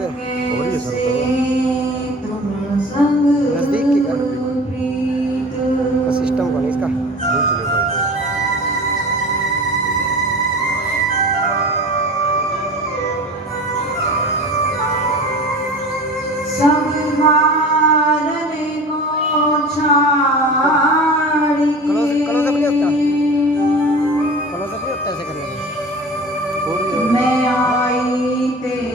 दे हो रही है सर तो नजदीक की कर का सिस्टम का नहीं इसका दूर चले भाई कलो से नहीं होता कलो से नहीं होता ऐसे करने में हो रही है मैं आई तेरे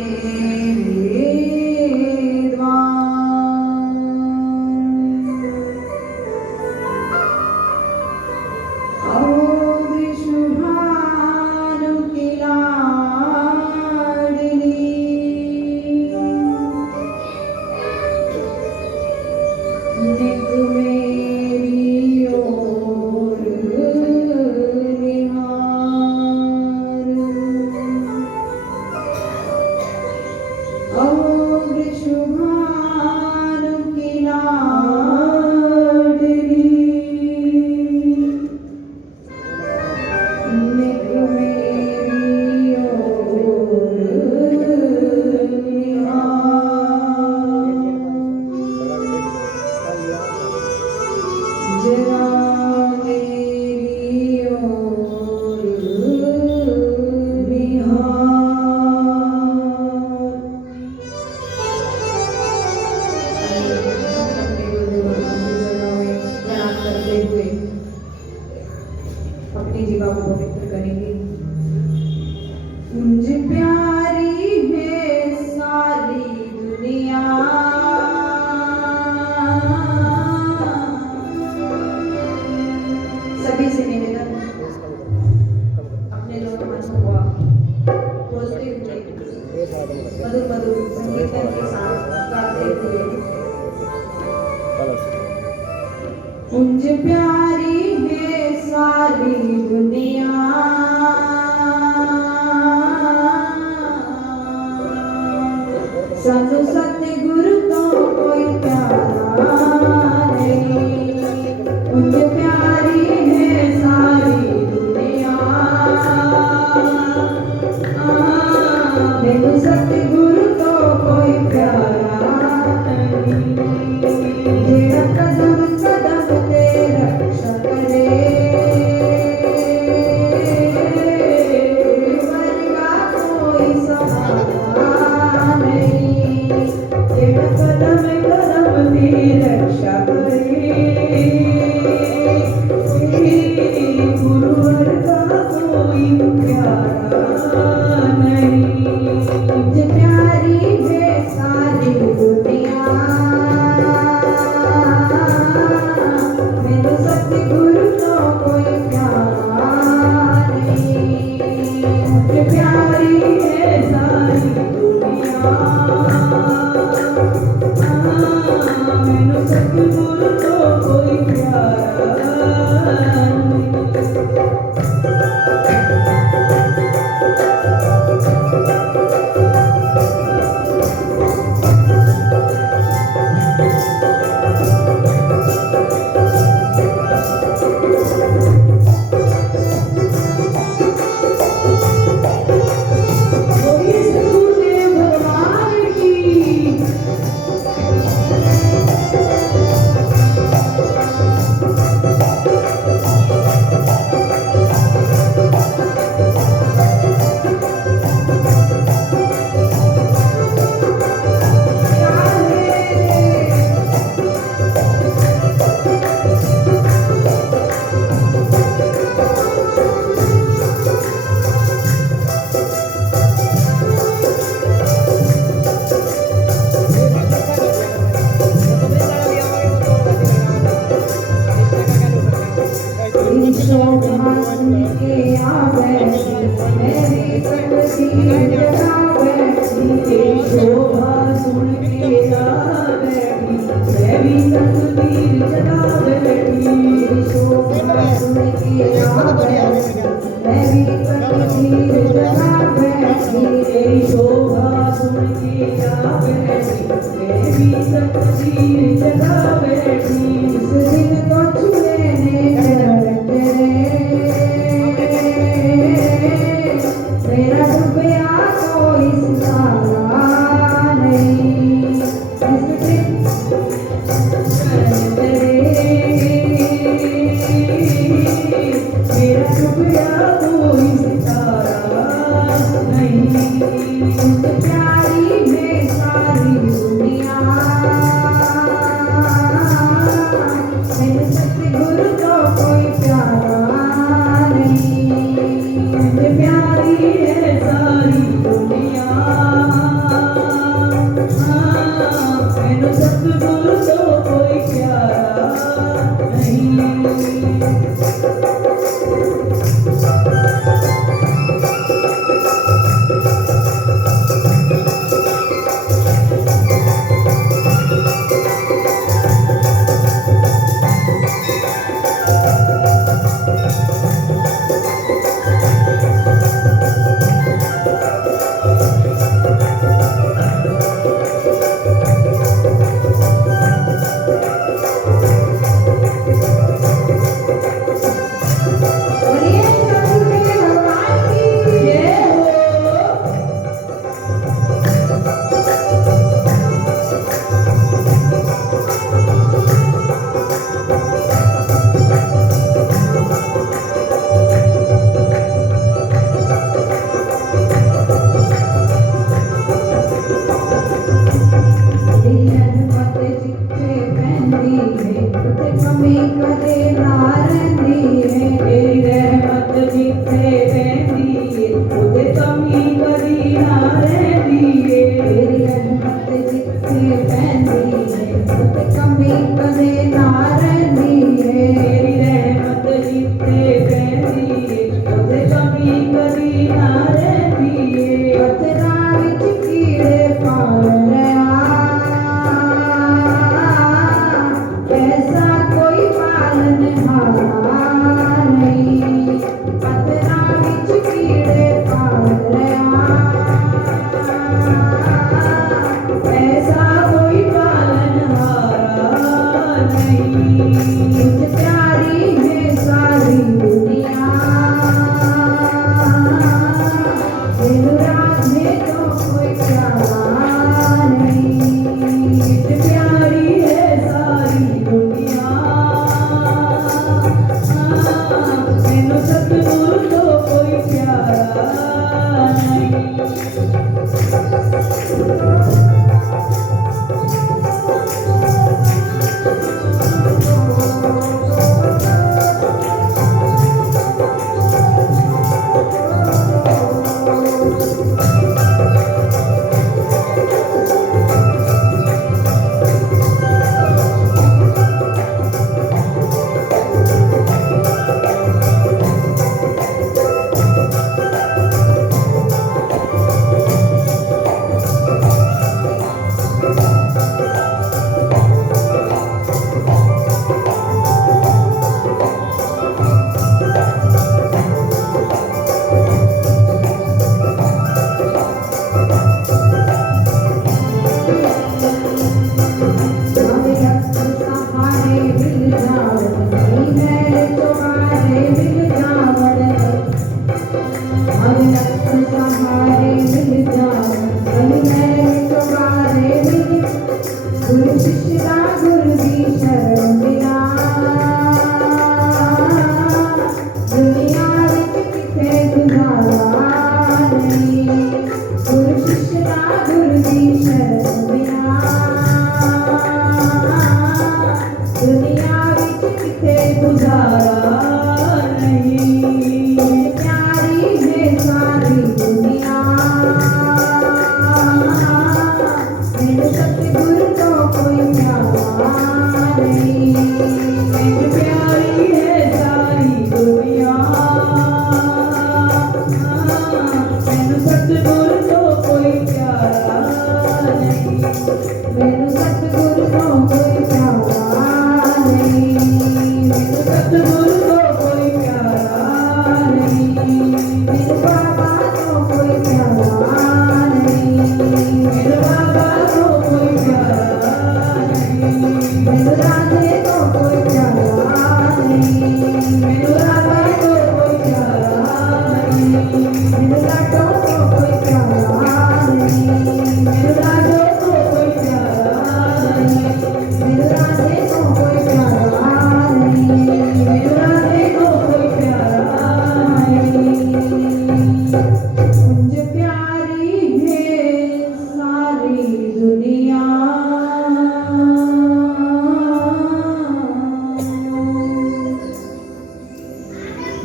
अपनी जीवा को पवित्र करेंगे। मुझे प्यारी है सारी दुनिया, सभी से निवेदन अपने दोनों मनों को खोजते हुए मधुर मधुर संगीत के साथ गाते हुए मुझे प्यारी है सारी दुनिया, साधु सतगुरु तो कोई प्यारा नहीं। मुझे प्यारी है सारी दुनिया, मेरे सतगुरु तो कोई प्यारा नहीं। जेड़ा कदम कदम ते रक्षा करे, वर्गा कोई सहारा नहीं। जेड़ा कदम कदम ते रक्षा करे, गुरु वर्गा कोई प्यारा नहीं। मुझे प्यारी है सारी दुनिया, मेरे सतगुरु तो कोई प्यारा नहीं। मुझे प्यारी है सारी दुनिया, मेरे सतगुरु तो कोई प्यारा नहीं। मेरा रुपया कोई सहारा डूबया कोई सितारा नहीं, प्यारी है सारी दुनिया, मेरे सतगुरु को कोई प्यारा नहीं, प्यारी है सारी दुनिया, मेरे सतगुरु को कोई प्यारा नहीं।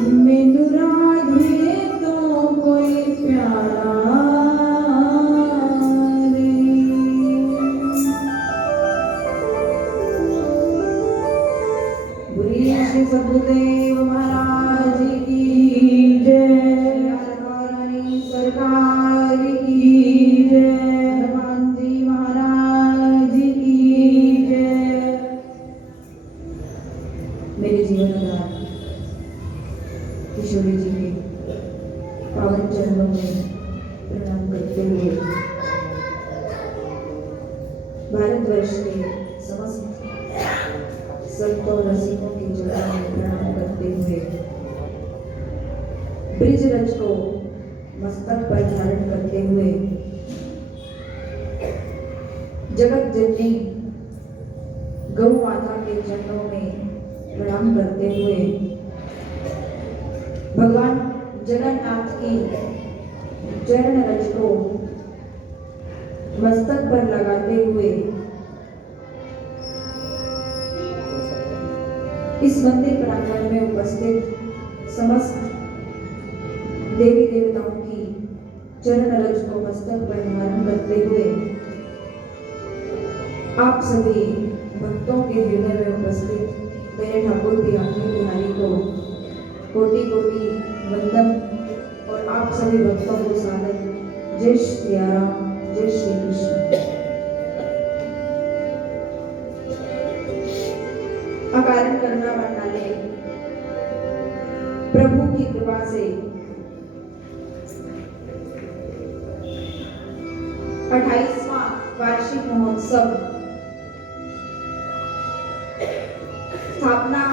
मैनू राधे तो कोई प्यारा रे। बोलिए श्री सतगुरुदेव महाराज की जय। रानी सरकार की जय। हनुमान जी महाराज की जय। मेरे जीवन का किशोरी जी के पावन चरणों में प्रणाम करते हुए भारतवर्ष के समस्त संतों रसिकों की चरणों में प्रणाम करते हुए ब्रिज रज को मस्तक पर धारण करते हुए जगत जननी गौ माता के चरणों में प्रणाम करते हुए भगवान जगन्नाथ की चरण रज को मस्तक पर लगाते हुए इस मंदिर प्रांगण में उपस्थित समस्त देवी देवताओं की चरण रज को मस्तक पर धारण करते हुए आप सभी भक्तों के हृदय में उपस्थित मेरे ठाकुर बिहारी बिहारी को कोटि कोटि वंदन और आप सभी भक्तों को सादर जय श्री राम, जय श्री कृष्ण। अकारण करुणा वाले प्रभु की कृपा से 28वां वार्षिक महोत्सव स्थापना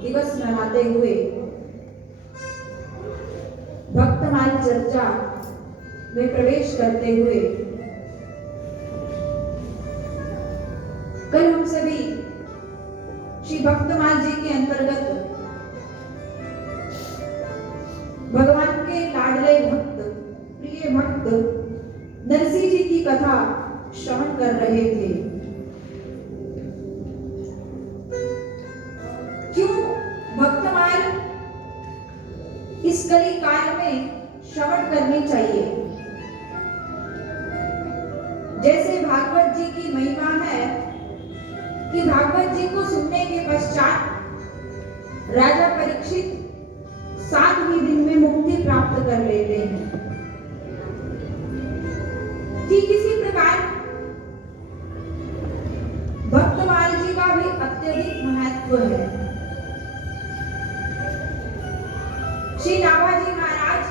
दिवस मनाते हुए भक्तमाल चर्चा में प्रवेश करते हुए कल हम सभी श्री भक्तमाल जी के अंतर्गत भगवान के लाडले भक्त प्रिय भक्त नरसिंह जी की कथा श्रवण कर रहे थे। क्यों भक्तमाल इस कली काल में श्रवण करनी चाहिए? जैसे भागवत जी की महिमा है कि भागवत जी को सुनने के पश्चात राजा परीक्षित 7वें दिन में मुक्ति प्राप्त कर लेते हैं। ठीक इसी प्रकार भक्तमाल जी का भी अत्यधिक महत्व है। श्री नाभाजी महाराज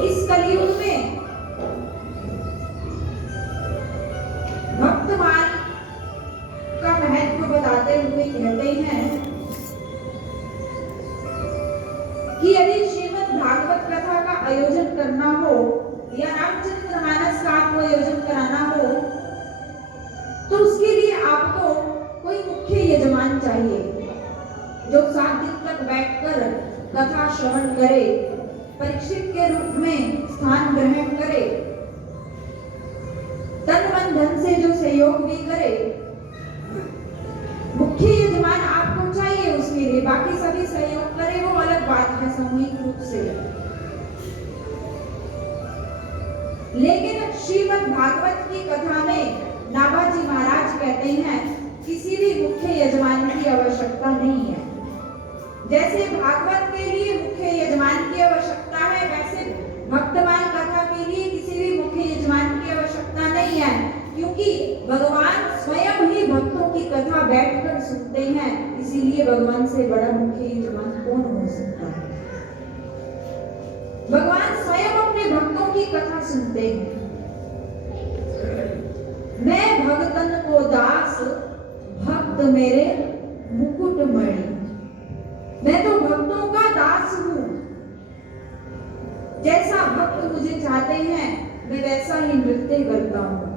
इस कलयुग में भक्तमाल का महत्व बताते हुए कहते हैं कि यदि श्रीमद् भागवत कथा का आयोजन करना हो या रामचरितमानस का आपको आयोजन कराना हो तो उसके लिए आपको कोई मुख्य यजमान चाहिए जो 7 दिन तक बैठकर कथा श्रवण करे, परीक्षित के रूप में स्थान ग्रहण करे, तन मन धन से जो सहयोग भी करे। मुख्य यजमान आपको चाहिए उसके लिए, बाकी सभी सहयोग करे वो अलग बात है सामूहिक रूप से। लेकिन श्रीमद् भागवत की कथा में नाभाजी महाराज कहते हैं किसी भी मुख्य यजमान की आवश्यकता नहीं है। जैसे भागवत के लिए मुख्य यजमान की आवश्यकता है, वैसे भक्तमाल कथा के लिए किसी भी मुख्य यजमान की आवश्यकता नहीं है, क्योंकि भगवान स्वयं ही भक्तों की कथा बैठकर सुनते हैं। इसीलिए भगवान से बड़ा मुख्य यजमान कौन हो सकता है? भगवान स्वयं अपने भक्तों की कथा सुनते हैं। मैं भगतन को दास, भक्त मेरे मुकुट मणि। मैं तो भक्तों का दास हूं। जैसा भक्त मुझे चाहते हैं मैं वैसा ही नृत्य करता हूं।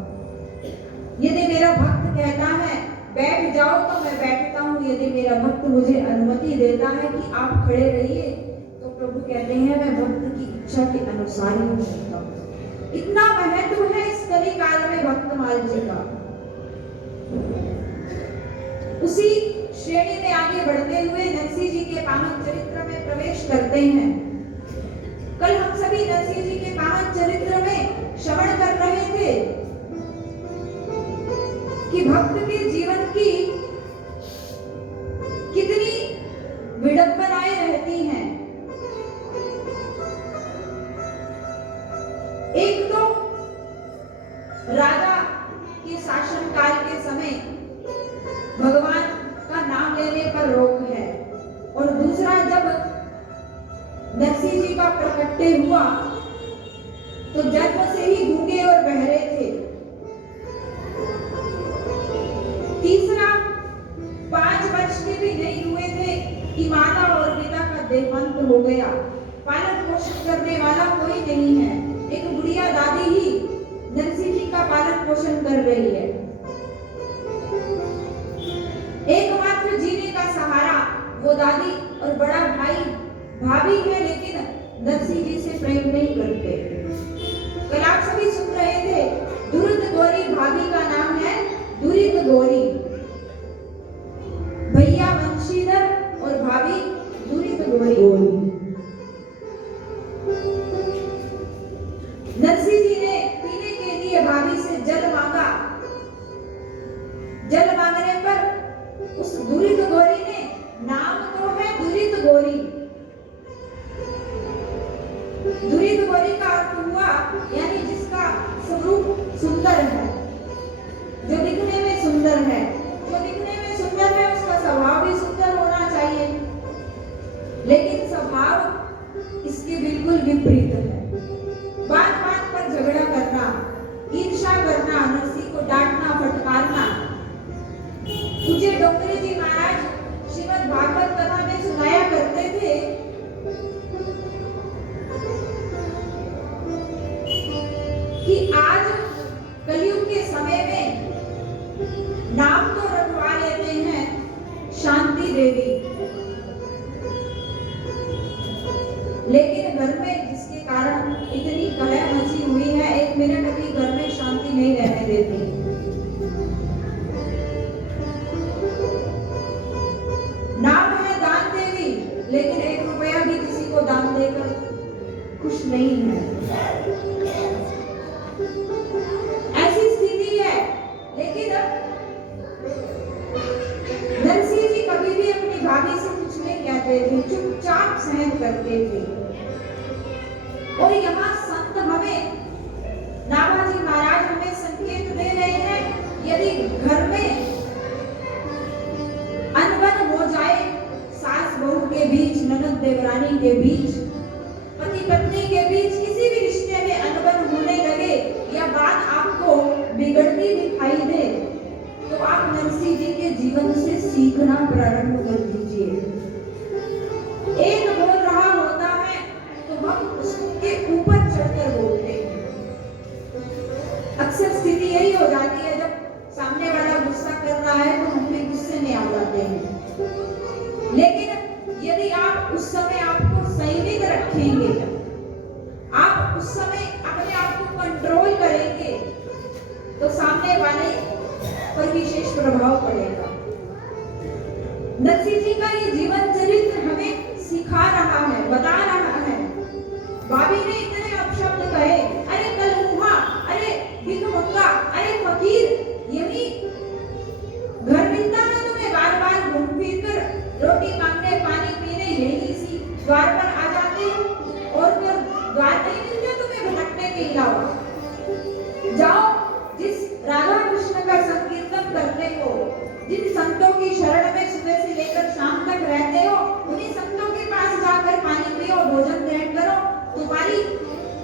यदि मेरा भक्त कहता है बैठ जाओ तो मैं बैठता हूं। यदि मेरा भक्त मुझे अनुमति देता है कि आप खड़े रहिए तो प्रभु कहते हैं मैं भक्त की इच्छा के अनुसार ही करता हूं। इतना महत्व है इस कली काल में भक्तमाल जी का। उसी श्रेणी में आगे बढ़ते हुए नरसिंह जी के पावन चरित्र में करते हैं। कल हम सभी नरसिंह जी के पावन चरित्र में श्रवण कर रहे थे कि भक्त के जीवन की कितनी विडंबनाएं रहती हैं। एक तो राजा के शासनकाल के समय भगवान का नाम लेने पर रोक है, और दूसरा जब नरसिंह जी का प्रकट्य हुआ तो जन्म से ही गूंगे और बहरे थे। तीसरा 5 वर्ष के भी नहीं हुए थे कि माता और पिता का देहांत हो गया। पालन पोषण करने वाला कोई नहीं है, एक बुढ़िया दादी ही नरसिंह जी का पालन पोषण कर रही है। एकमात्र जीने का सहारा वो दादी और बड़ा भाई भाभी है, लेकिन नरसिंह जी से प्रेम नहीं करते। कल आप सभी सुन रहे थे, दुरित गौरी भाभी का नाम है दुरित गौरी, भैया वंशीधर और भाभी दुरित गौरी। नरसिंह जी ने पीने के लिए भाभी से जल मांगा। जल मांगने पर उस दुरित गौरी ने, नाम तो है दुरित गौरी, दुरित गौरी का अर्थ हुआ यानी जिसका स्वरूप सुंदर है, जो दिखने में सुंदर है। जो दिखने में सुंदर है उसका स्वभाव भी सुंदर होना चाहिए, लेकिन स्वभाव इसके बिल्कुल विपरीत है। बात बात पर झगड़ा करना, ईर्ष्या करना, नरसिंह को डांटना, फटकारना। मुझे डोंगरे जी महाराज श्रीमद् भागवत कथा में सुनाया करते थे कि आज कलयुग के समय में नाम तो रखवा लेते हैं शांति देवी, लेकिन घर में जिसके कारण इतनी कलह मची हुई है, 1 मिनट भी घर में शांति नहीं रहने देती। नाम है दान देवी, लेकिन 1 रुपया भी किसी को दान देकर खुश नहीं है। ऐसी स्थिति है, लेकिन नरसिंह जी कभी भी अपनी भाभी से कुछ नहीं कहते थे, चुपचाप सहन करते थे। और यहाँ संत हमें, नाभाजी महाराज हमें संकेत दे रहे हैं, यदि घर में अनबन हो जाए, सास बहू के बीच, ननद देवरानी के बीच, पति पत्नी के बीच किसी भी रिश्ते में अनबन होने लगे या बात आपको बिगड़ती दिखाई दे, तो आप नरसिंह जी के जीवन से सीखना प्रारंभ कर दीजिए। एक बोल रहा होता है तो हम उसके ऊपर चढ़कर बोलते हैं। अक्सर स्थिति यही हो जाती है, जब सामने वाला गुस्सा कर रहा है तो हम भी गुस्से में आ जाते हैं। लेकिन यदि आप उस समय आपको संयमित रखेंगे, आप उस समय अपने आप को कंट्रोल करेंगे, तो सामने वाले पर विशेष प्रभाव पड़ेगा। नरसिंह जी का ये जीवन चरित्र हमें सिखा रहा है, बता रहा है। भाभी ने इतने अपशब्द कहे, अरे कलमुहा, अरे भिखमंगा, अरे फकीर, यही घर मिलता है तुम्हें, बार बार घूम फिर कर रोटी मांगने, पानी पीने यही इसी द्वार पर आ जाते हो, और फिर द्वार नहीं मिलते तुम्हें भटकने के अलावा। जाओ, जिस राधा कृष्ण का संकीर्तन करते हो, जिन संतों की शरण में सुबह से लेकर शाम तक रहते हो, उन्हीं संतों के पास जाकर पानी पियो, भोजन ग्रहण करो, तुम्हारी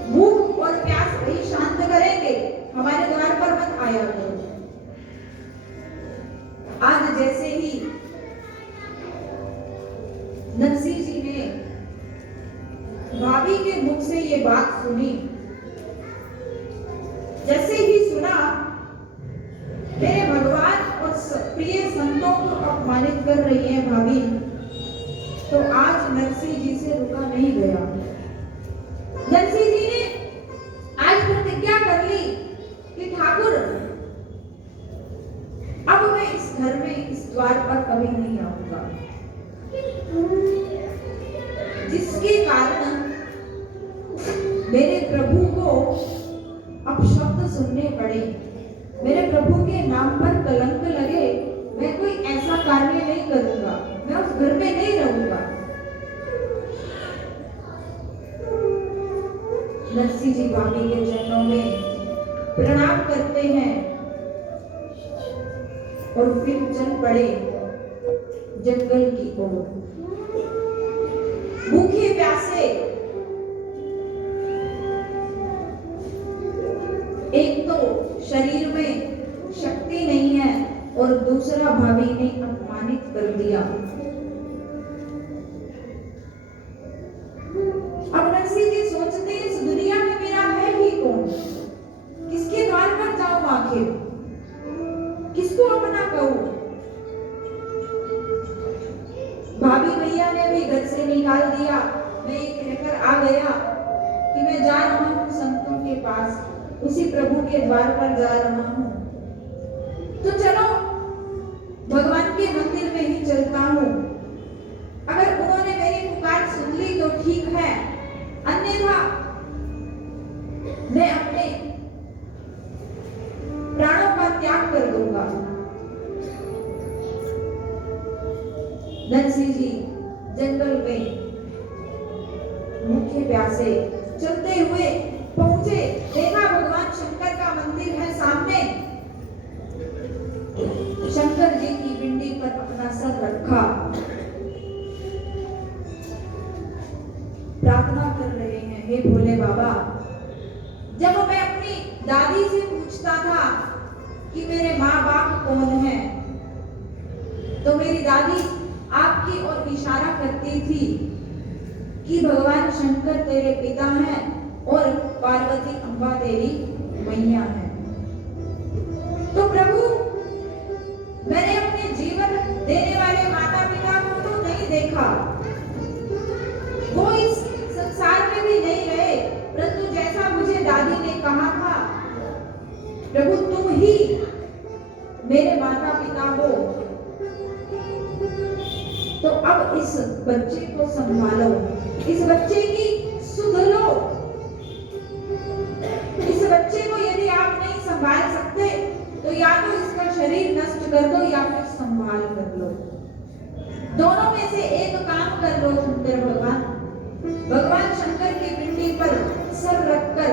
भूख और प्यास वही शांत करेंगे, हमारे द्वार पर मत आया करो। आज जैसे ही नरसिंह जी ने भाभी के मुख से ये बात सुनी, जैसे ही सुना, मेरे भगवान और प्रिय संतों को अपमानित कर रही है भाभी, तो आज नरसिंह जी से रुका नहीं गया। नरसिंह जी ने आज प्रतिज्ञा कर ली कि ठाकुर, अब मैं इस घर में, इस द्वार पर कभी नहीं आऊंगा। जिसके कारण मेरे प्रभु को अपशब्द सुनने पड़े, मेरे प्रभु के नाम पर कलंक लगे, मैं कोई ऐसा कार्य नहीं करूंगा, मैं उस घर में नहीं रहूंगा। नरसिंह जी बाबी के चरणों में प्रणाम करते हैं और फिर चल पड़े जंगल की ओर। भूखे प्यासे, एक तो शरीर में शक्ति नहीं है और दूसरा भाभी ने अपमानित कर दिया। अब नरसिंह जी सोचते हैं इस दुनिया में मेरा है ही कौन, किसके द्वार पर जाऊं, आखिर किसको अपना कहूं। भाभी भैया ने भी घर से निकाल दिया, मैं ये कहकर आ गया कि मैं जा रहा हूं संतों के पास, उसी प्रभु के द्वार पर जा रहा हूं, तो चलो भगवान के मंदिर में ही चलता हूं। अगर उन्होंने मेरी पुकार सुन ली तो ठीक है, अन्यथा मैं अपने प्राणों का त्याग कर दूंगा। नरसिंह जी जंगल में भूखे प्यासे चलते हुए पहुंचे, देखा भगवान शंकर का मंदिर है सामने। शंकर जी की पिंडी पर अपना सर रखा, प्रार्थना कर रहे हैं, हे भोले बाबा। जब मैं अपनी दादी से पूछता था कि मेरे माँ बाप कौन है, तो मेरी दादी आपकी ओर इशारा करती थी कि भगवान शंकर तेरे पिता हैं और पार्वती अम्बा तेरी मैया है। तो प्रभु, मैंने अपने जीवन देने वाले माता पिता को तो नहीं देखा, वो इस संसार में भी नहीं रहे, परंतु जैसा मुझे दादी ने कहा था, प्रभु तुम ही मेरे माता पिता हो, तो अब इस बच्चे को संभालो, इस बच्चे की सुध लो। इस बच्चे को यदि आप नहीं संभाल सकते तो या तो इसका शरीर नष्ट कर दो या फिर संभाल कर लो, दोनों में से एक काम कर लो। शंकर भगवान, भगवान शंकर की पिंडी पर सर रखकर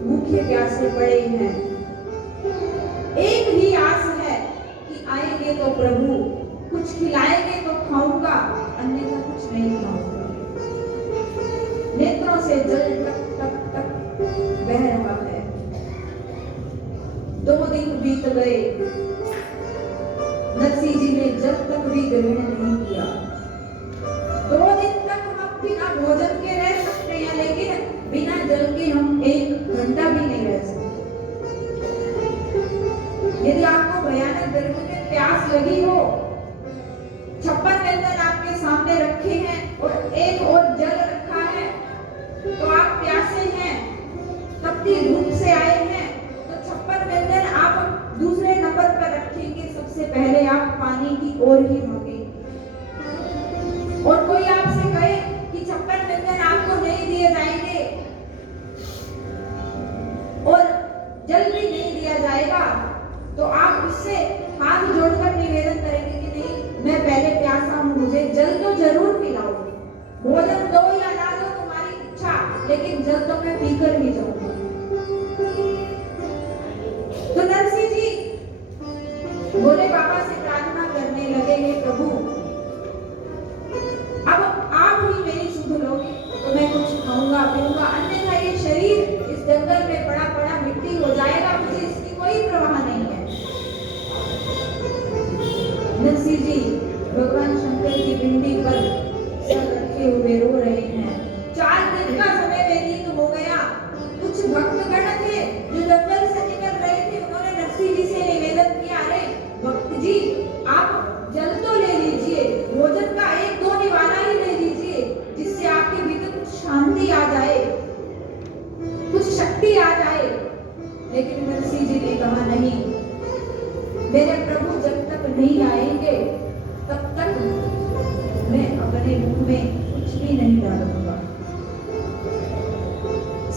भूखे प्यासे पड़े हैं। एक ही आस है कि आएंगे तो प्रभु कुछ खिलाएंगे तो खाऊंगा, अन्यथा कुछ नहीं खाऊंगा। नेत्रों से जल टप टप टप बह रहा है। 2 दिन बीत गए, नरसिंह जी ने जल तक भी ग्रहण नहीं किया। 2 दिन तक हम बिना भोजन के रह सकते हैं, लेकिन बिना जल के हम 1 घंटा भी नहीं रह सकते। यदि आपको भयानक गर्मी में प्यास लगी हो, 56 व्यंजन आपके सामने रखे हैं और एक और जल रखा है, तो आप प्यासे हैं, तपती धूप से आए हैं, तो 56 व्यंजन आप दूसरे नंबर पर रखेंगे, सबसे पहले आप पानी की ओर ही भागेंगे। और कोई आपसे कहे कि 56 व्यंजन आपको नहीं दिए जाएंगे और जल भी नहीं दिया जाएगा, तो आप उससे हाथ जोड़कर निवेदन करेंगे कि नहीं, मैं पहले प्यासा हूं, मुझे जल तो जरूर पिलाओ, भोजन दो या ना दो तुम्हारी इच्छा, लेकिन जल तो मैं पीकर ही जाऊंगा। तो नरसिंह जी भोले बाबा से प्रार्थना करने लगे, हे प्रभु, अब आप ही मेरी सुध लोगे तो मैं कुछ खाऊंगा पीऊंगा, अन्यथा ये शरीर इस जंगल में पड़ा पड़ा मिट्टी हो जाएगा, मुझे इसकी कोई परवाह नहीं है। नरसिंह जी भगवान शंकर की पिंडी पर सर रखे हुए रो रहे हैं। 4 दिन का समय व्यतीत हो गया। कुछ भक्तगण थे जो जंगल से निकल रहे थे, उन्होंने नरसिंह जी से निवेदन किया, अरे भक्त जी, आप जल तो ले लीजिए, भोजन का 1-2 निवाला ही ले लीजिए, जिससे आपके भीतर कुछ शांति आ जाए, कुछ शक्ति आ जाए। लेकिन नरसिंह जी ने कहा, नहीं, मेरे प्रभु जब तक नहीं आएंगे तब तक मैं अपने भी नहीं डालूंगा।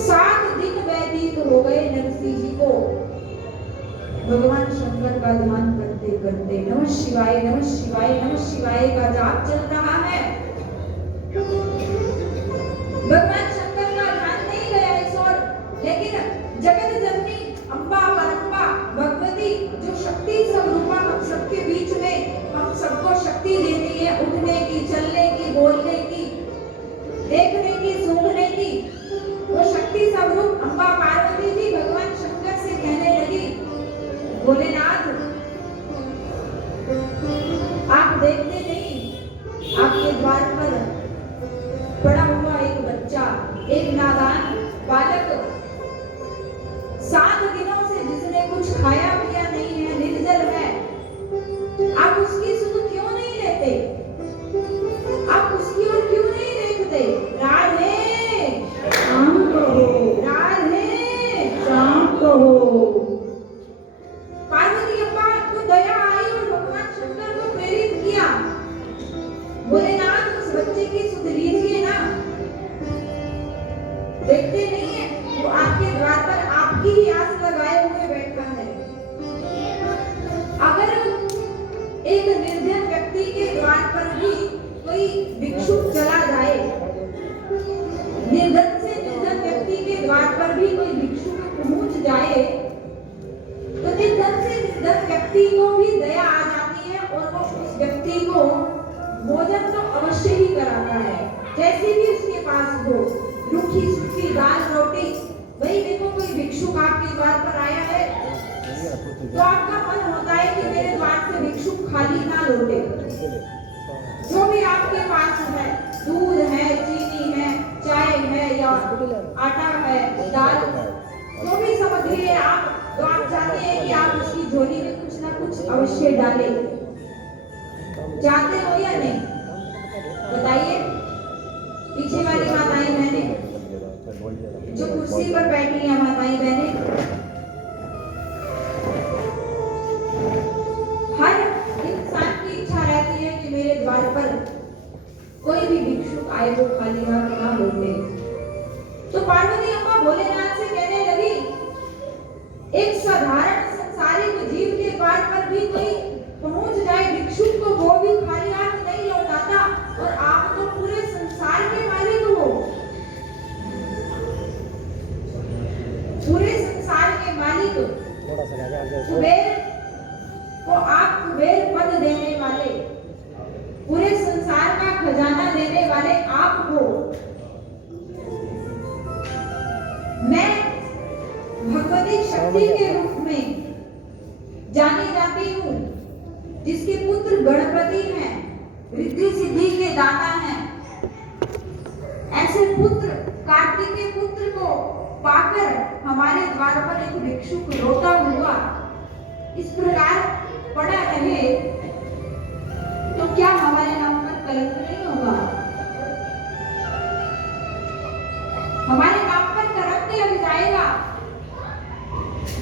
7 दिन व्यतीत हो गए नरसिंह जी को भगवान शंकर का ध्यान करते करते। नमः शिवाय नमः शिवाय नमः शिवाय का जाप चल रहा है। भगवान शंकर का ध्यान नहीं गया इस ओर, लेकिन जगत जननी अम्बा परम्बा भगवती जो शक्ति स्वरूपा हम सबके बीच में हम सबको शक्ति देती है, उठने की, चलने की, बोलने की, देखने की, सूंघने की, वो शक्ति स्वरूप अम्बा पार्वती जी भगवान शंकर से कहने लगी, भोलेनाथ आप देखते नहीं आपके द्वार पर पड़ा हुआ एक बच्चा, एक नादान बालक 7 दिनों से जिसने कुछ खाया पिया नहीं है, निर्जल है, आप उसकी सुध क्यों नहीं लेते? आप उसकी ओर क्यों नहीं देखते? राधे शांत हो, राधे शांत हो। पार्वती अम्बा को दया आई और भगवान शंकर को प्रेरित किया, भोलेनाथ उस बच्चे की सुध लीजिए ना। देखते नहीं है वो आपके द्वार पर आपकी ही आस लगाए हुए बैठा है। अगर एक निर्धन व्यक्ति के द्वार पर भी कोई भिक्षुक चला जाए, निर्धन से निर्धन व्यक्ति के द्वार पर भी कोई भिक्षुक पहुंच जाए, तो निर्धन से निर्धन व्यक्ति को भी दया आ जाती है और वो उस व्यक्ति को भोजन तो अवश्य ही कराता है, जैसी भी उसके पास हो, रूखी सूखी दाल रोटी। वही देखो कोई भिक्षुक आपके द्वार पर आया है तो आपका मन होता है कि मेरे द्वार से भिक्षुक खाली ना लौटे। जो भी आपके पास है, दूध है, चीनी है, चाय है या आटा है, दाल, जो भी सामग्री है आप, तो आप चाहते हैं कि आप उसकी झोली में कुछ ना कुछ अवश्य डालें। चाहते हो या नहीं? बताइए। पीछे वाली माताएं बहनें, जो कुर्सी पर बैठी हैं माताएं बहनें, हर इंसान की इच्छा रहती है कि मेरे द्वार पर कोई भी भिक्षुक आए वो खाली हाथ ना लौटे। तो पार्वती अम्बा भोलेनाथ से कहने लगी, एक साधारण संसारिक जीव के द्वार पर भी कोई पहुंच जाए भिक्षुक को वो भी खाली हाथ नहीं लौटाता, और आप तो पूरे संसार के मालिक हो, पूरे संसार के मालिक, कुबेर को आप कुबेर पद देने वाले, पूरे संसार का खजाना देने वाले आप हो। मैं भगवती शक्ति के रूप में जानी जाती हूँ, जिसके पुत्र गणपति हैं, रिद्धि सिद्धि के दाता हैं। ऐसे पुत्र, कार्तिकेय पुत्र को पाकर हमारे द्वार पर एक भिक्षुक रोता हुआ इस प्रकार पड़ा रहे, तो क्या हमारे नाम पर कलंक नहीं होगा? हमारे नाम पर कलंक लग जाएगा।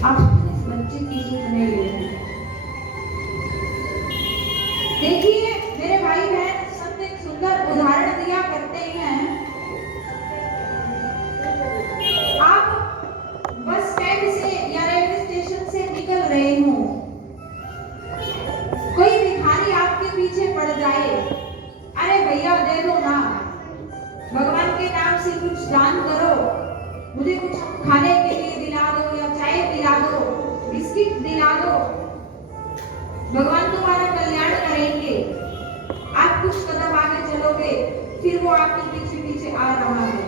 आप इस बच्चे की सुध नहीं लेते। देखिए मेरे भाई बहन, संत एक सुंदर उदाहरण दिया करते हैं। आप बस स्टैंड से या रेलवे स्टेशन से निकल रहे हो, कोई भिखारी आपके पीछे पड़ जाए, अरे भैया दे दो ना, भगवान के नाम से कुछ दान करो, मुझे कुछ खाने के लिए दिला दो या चाय पिला दो, बिस्किट दिला दो, भगवान तुम्हारा कल्याण करेंगे। आप कुछ कदम आगे चलोगे, फिर वो आपके पीछे पीछे आ रहा है,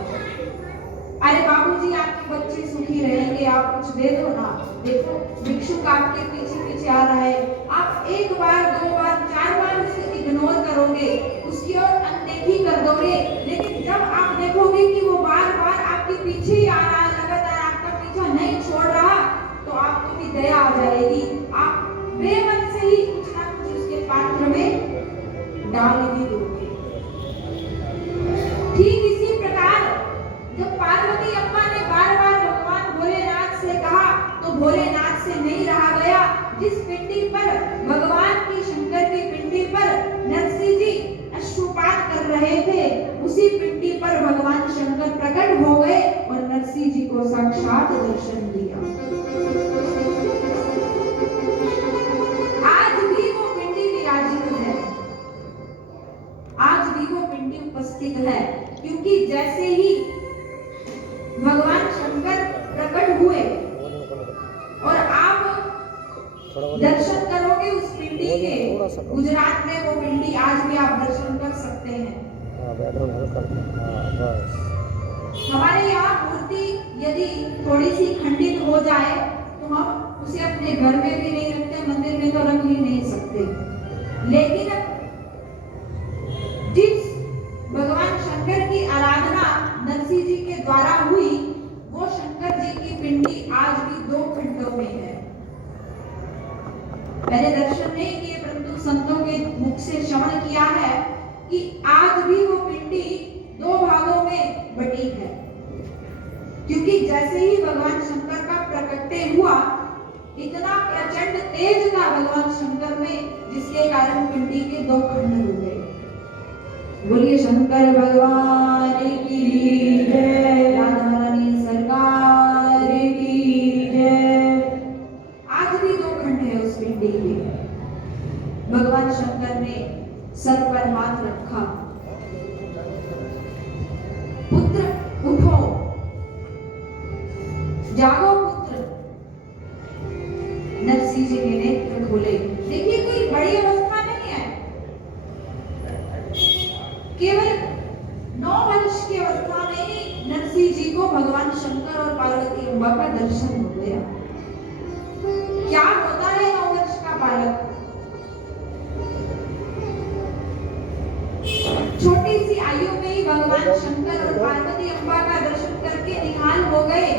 अरे बाबूजी आपके बच्चे सुखी रहेंगे, आप कुछ दे दो ना। देखो भिक्षुक आपके पीछे पीछे आ रहा है, आप 1 बार 2 बार 4 बार उसे इग्नोर करोगे, उसकी ओर अनदेखी कर दोगे, लेकिन जब आप देखोगे कि वो बार बार आपके पीछे ही आ रहा है, लगातार आपका पीछा नहीं छोड़ रहा, तो आपको भी दया आ जाएगी। आप बेमन से ही कुछ ना कुछ उसके पात्र में डाल ही दोगे। ठीक इसी प्रकार जब पार्वती अम्बा ने बार बार भगवान भोलेनाथ से कहा, तो भोलेनाथ से नहीं रहा गया। जिस पिंडी पर भगवान की, शंकर की पिंडी पर नरसिंह जी अश्रुपात कर रहे रहे थे उसी पिंडी पर भगवान शंकर प्रकट हो गए और नरसिंह जी को साक्षात दर्शन दिया। आज भी वो पिंडी विराजित है, आज भी वो पिंडी उपस्थित है, क्योंकि जैसे ही भगवान शंकर प्रकट हुए और आप दर्शन करोगे उस पिंडी के, गुजरात में वो पिंडी आज भी आप दर्शन कर सकते हैं। हमारे यहाँ मूर्ति यदि थोड़ी सी खंडित हो जाए तो हम उसे अपने घर में भी नहीं रखते, मंदिर में तो रख ही नहीं सकते, लेकिन जिस भगवान शंकर की आराधना नरसिंह जी के द्वारा हुई, वो शंकर जी की पिंडी आज भी 2 खंडों में है। मैंने दर्शन नहीं किए परंतु संतों के मुख से श्रवण किया है कि आज भी वो पिंडी 2 भागों में बटी है, क्योंकि जैसे ही भगवान शंकर का प्रकटे हुआ, इतना प्रचंड तेज था भगवान शंकर में, जिसके कारण पिंडी के 2 खंड हो गए। बोलिए शंकर भगवान की जय, राधा रानी सरकार की जय। आज भी 2 खंड है उस पिंडी के। भगवान शंकर ने सर पर हाथ रखा, पुत्र उठो, जागो पुत्र। नरसिंह जी ने नेत्र खोले। देखिए कोई बड़ी अवस्था नहीं है, केवल 9 वर्ष की अवस्था में नरसिंह जी को भगवान शंकर और पार्वती अम्बा का दर्शन हो गया। क्या होता है 9 वर्ष का बालक? छोटी सी आयु में ही भगवान शंकर और पार्वती अम्बा का दर्शन करके निहाल हो गए।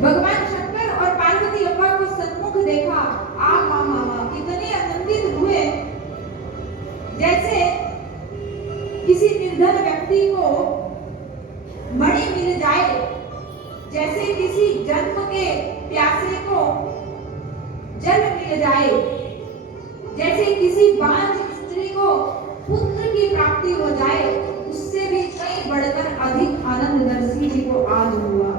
भगवान शंकर और पार्वती अम्बा को सन्मुख देखा, इतने आनंदित हुए जैसे किसी निर्धन व्यक्ति को मणि मिल जाए, जैसे किसी जन्म के प्यासे को जल मिल जाए, जैसे किसी बांझ स्त्री को पुत्र की प्राप्ति हो जाए, उससे भी कई बढ़कर अधिक आनंद नरसिंह जी को आज हुआ।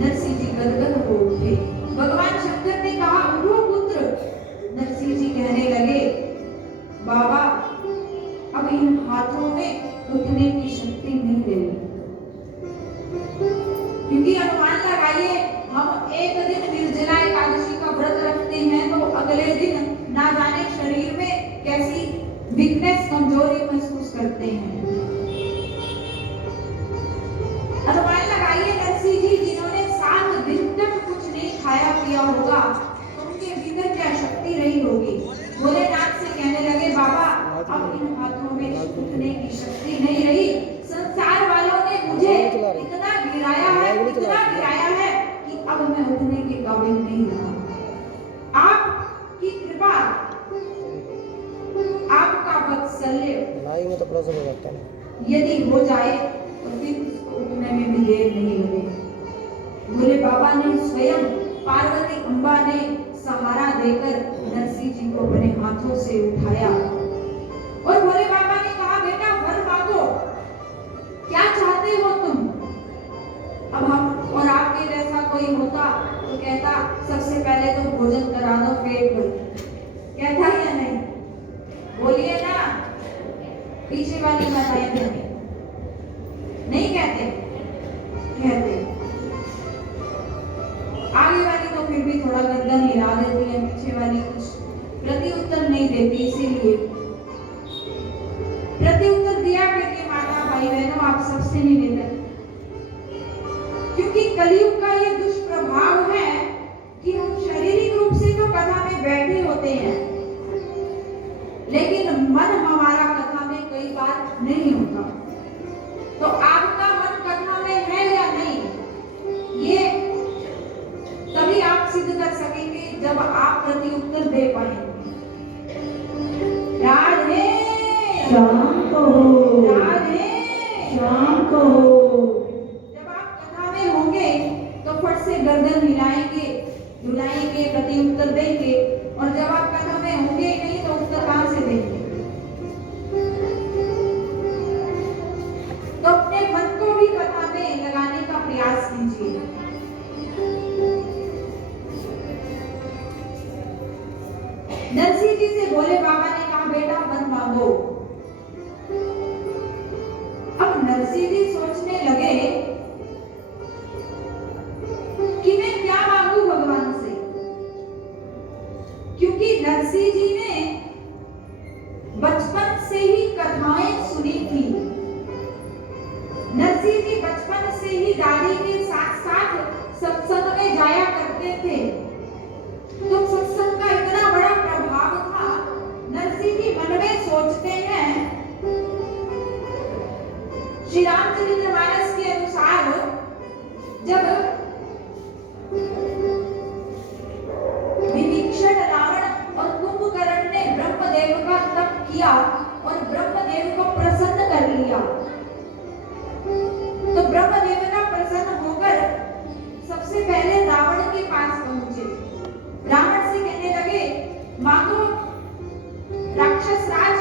नरसिंह जी गदगद हो उठे। भगवान शंकर ने कहा, उठो पुत्र। नरसिंह जी कहने लगे, बाबा अब इन हाथों में उठने की शक्ति नहीं रही, क्योंकि अनुमान लगाइए हम एक दिन निर्जला एकादशी का व्रत रखते हैं तो अगले दिन ना जाने शरीर में कैसी वीकनेस, कमजोरी महसूस करते हैं। अनुमान लगाइए नरसिंह जी जिन्होंने 7 दिन तक कुछ नहीं खाया पिया होगा, उनके भीतर क्या शक्ति रही होगी। भोलेनाथ से कहने लगे, बाबा अब इन हाथों में उठने की शक्ति नहीं रही। संसार वालों ने मुझे इतना गिराया है कि अब मैं उठने के काबिल नहीं रहा। आपकी कृपा, आपका वात्सल्य यदि हो जाए तो फिर उसको उठने में भी देर नहीं लगेगी। भोले बाबा ने स्वयं पार्वती अम्बा ने सहारा देकर नरसिंह जी को अपने हाथों से उठाया और भोले बाबा ने कहा, बेटा वर मांगो, क्या चाहते हो तुम? अब हम और आपके जैसा कोई होता तो कहता, सबसे पहले तो भोजन करा दो पेट भर। कहता या नहीं? बोलिए ना, पीछे वाली बताइए नहीं कहते? कहते। आगे वाली तो फिर भी थोड़ा गर्दन हिला देती है, पीछे वाली कुछ प्रति उत्तर नहीं देती। इसीलिए प्रति उत्तर दिया करके माता भाई बहनों आप सबसे निवेदन, क्योंकि कलयुग का ये दुष्प्रभाव है कि हम शारीरिक रूप से तो कथा में बैठे होते हैं, लेकिन मन हमारा कथा में कई बार नहीं होता। तो आपका मन कथा में है या नहीं, ये तभी आप सिद्ध कर सकेंगे जब आप प्रति उत्तर दे पाएंगे। राधे शाम को, राधे शाम को। जब आप कथा में होंगे तो फट से गर्दन हिलाएंगे, डुलाएंगे, प्रति उत्तर देंगे, और जब आप कथा में होंगे नहीं मांगो। अब नरसिंह जी सोचने लगे कि मैं क्या मांगू भगवान से, क्योंकि नरसिंह जी ने बचपन से ही कथाएं सुनी थी। नरसिंह जी बचपन से ही दादी के साथ साथ सत्संग में जाया करते थे, तो सत्संग का इतना बड़ा प्रभाव था। नरसिंह जी मन में सोचते हैं, श्री रामचरितमानस के अनुसार जब विभीषण रावण और कुंभकर्ण ने ब्रह्मदेव का तप किया और ब्रह्मदेव को प्रसन्न कर लिया, तो ब्रह्मदेव का प्रसन्न होकर सबसे पहले रावण के पास पहुंचे। रावण से कहने लगे, मांगो राक्षस राज,